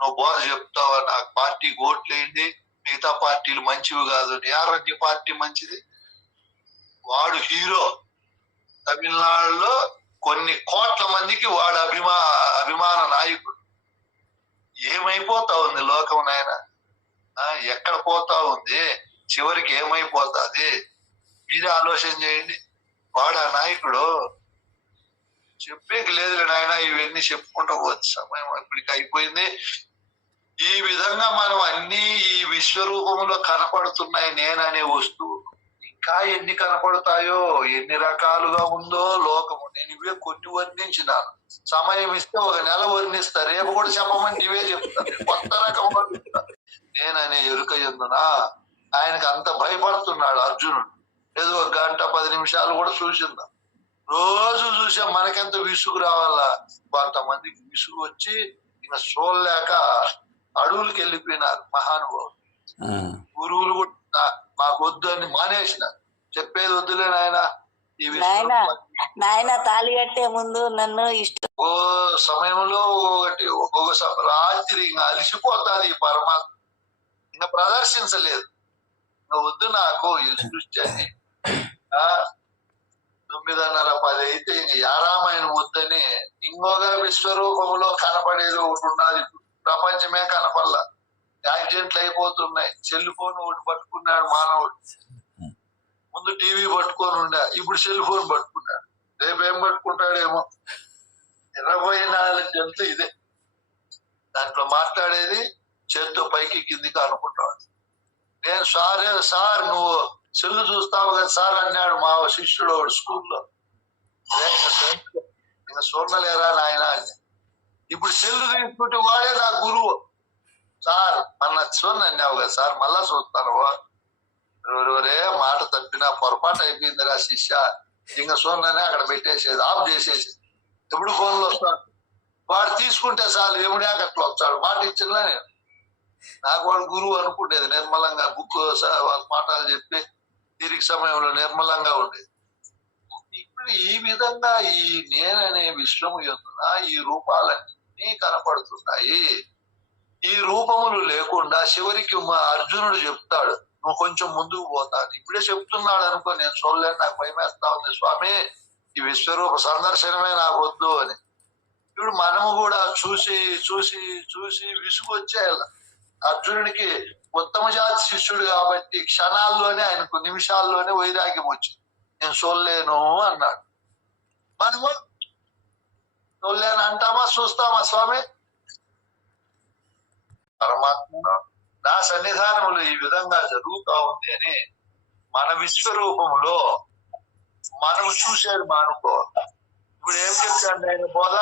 నువ్వు బోధ చెప్తావా? నాకు పార్టీకి ఓట్లేయండి, మిగతా పార్టీలు మంచివి కాదు. ఆరోగ్య పార్టీ మంచిది. వాడు హీరో. తమిళనాడులో కొన్ని కోట్ల మందికి వాడు అభిమాన నాయకుడు. ఏమైపోతా ఉంది లోకం నాయన? ఎక్కడ పోతా ఉంది? చివరికి ఏమైపోతాది? మీరే ఆలోచన చేయండి. వాడు ఆ నాయకుడు. చెప్పేకి లేదులే నాయన, ఇవన్నీ చెప్పుకుంటూ పోతే సమయం ఇప్పటికి అయిపోయింది. ఈ విధంగా మనం అన్ని ఈ విశ్వరూపంలో కనపడుతున్నాయి నేననే వస్తువు. ఇంకా ఎన్ని కనపడతాయో, ఎన్ని రకాలుగా ఉందో లోకము. నేను ఇవే కొన్ని వర్ణించినాను. సమయం ఇస్తే 1 నెల వర్ణిస్తా, రేపు కూడా చెప్పమని నీవే చెప్తాను. కొత్త రకంలో నేననే ఎరుక ఎందునా ఆయనకు అంత భయపడుతున్నాడు అర్జునుడు. ఏదో 1 గంట 10 నిమిషాలు కూడా చూసిందా. రోజు చూసా మనకెంత విసుగు రావాలా. కొంతమందికి విసుగు వచ్చి ఇంకా చూడలేక అడవులకి వెళ్ళిపోయినారు మహానుభావులు. గురువులు కూడా మాకు వద్దు అని మానేసిన. చెప్పేది వద్దులే నాయన, ఈ నాయన విశ్వం నాయన తాళి కట్టే ముందు నన్ను ఇష్టం ఓ సమయంలో ఒకటి రాత్రి ఇంకా అలిసిపోతాది ఈ పరమాత్మ, ఇంకా ప్రదర్శించలేదు. ఇంకా వద్దు నాకు ఈ సృష్టి అని 9:30-10 అయితే ఇంక యారామాయణ వద్దని ఇంకొక విశ్వరూపంలో కనపడేది ఒకటి ఉన్నది. ప్రపంచమే కనపడలా, యాక్సిడెంట్లు అయిపోతున్నాయి. సెల్ ఫోన్ ఒకటి పట్టుకున్నాడు మానవుడు. ముందు టీవీ పట్టుకొని ఉండా, ఇప్పుడు సెల్ ఫోన్ పట్టుకున్నాడు. రేపేం పట్టుకుంటాడేమో. 24 గంటలు ఇదే, దాంట్లో మాట్లాడేది చేత్తో పైకి కిందికి అనుకుంటాడు. నేను సార్ నువ్వు సెల్లు చూస్తావు కదా సార్ అన్నాడు మా శిష్యుడు ఒకడు స్కూల్లో. ఇంకా చూడలేరా నాయన అని. ఇప్పుడు సెల్లు తీసుకుంటే వాడే నా గురువు. సార్ అన్న చూడండి అన్నావు కదా సార్, మళ్ళా చూస్తాను. ఎవరెవరే మాట తప్పినా పొరపాటు అయిపోయిందిరా శిష్య, ఇంకా చూడని అక్కడ పెట్టేసేది, ఆఫ్ చేసేసి. ఎప్పుడు ఫోన్లో వస్తాడు వాడు, తీసుకుంటే చాలు ఎముడాక అట్లా వస్తాడు. మాట ఇచ్చిందా నేను, నాకు వాడు గురువు అనుకుంటేది. నిర్మలంగా బుక్ మాటలు చెప్పి తీరిక సమయంలో నిర్మలంగా ఉండేది. ఇప్పుడు ఈ విధంగా ఈ నేననే విశ్వము యొక్క ఈ రూపాలన్నీ కనపడుతున్నాయి. ఈ రూపములు లేకుండా చివరికి మా అర్జునుడు చెప్తాడు, నువ్వు కొంచెం ముందుకు పోతాను. ఇప్పుడే చెప్తున్నాడు అనుకో, నేను చూడలేను, నాకు భయమేస్తా ఉంది స్వామి, ఈ విశ్వరూప సందర్శనమే నాకు వద్దు అని. ఇప్పుడు మనము కూడా చూసి చూసి చూసి విసుగొచ్చేయాలి. అర్జునుడికి ఉత్తమ జాతి శిష్యుడు కాబట్టి క్షణాల్లోనే, ఆయనకు నిమిషాల్లోనే వైరాగ్యం వచ్చింది. నేను చూడలేను అన్నాడు. మనము చూడలేను అంటామా, చూస్తామా స్వామి? పరమాత్మ నా సన్నిధానములు ఈ విధంగా జరుగుతా ఉంది అని మన విశ్వరూపములో మనము చూసేది మానుకోవాలి. ఇప్పుడు ఏం చెప్తాను నేను బోధ?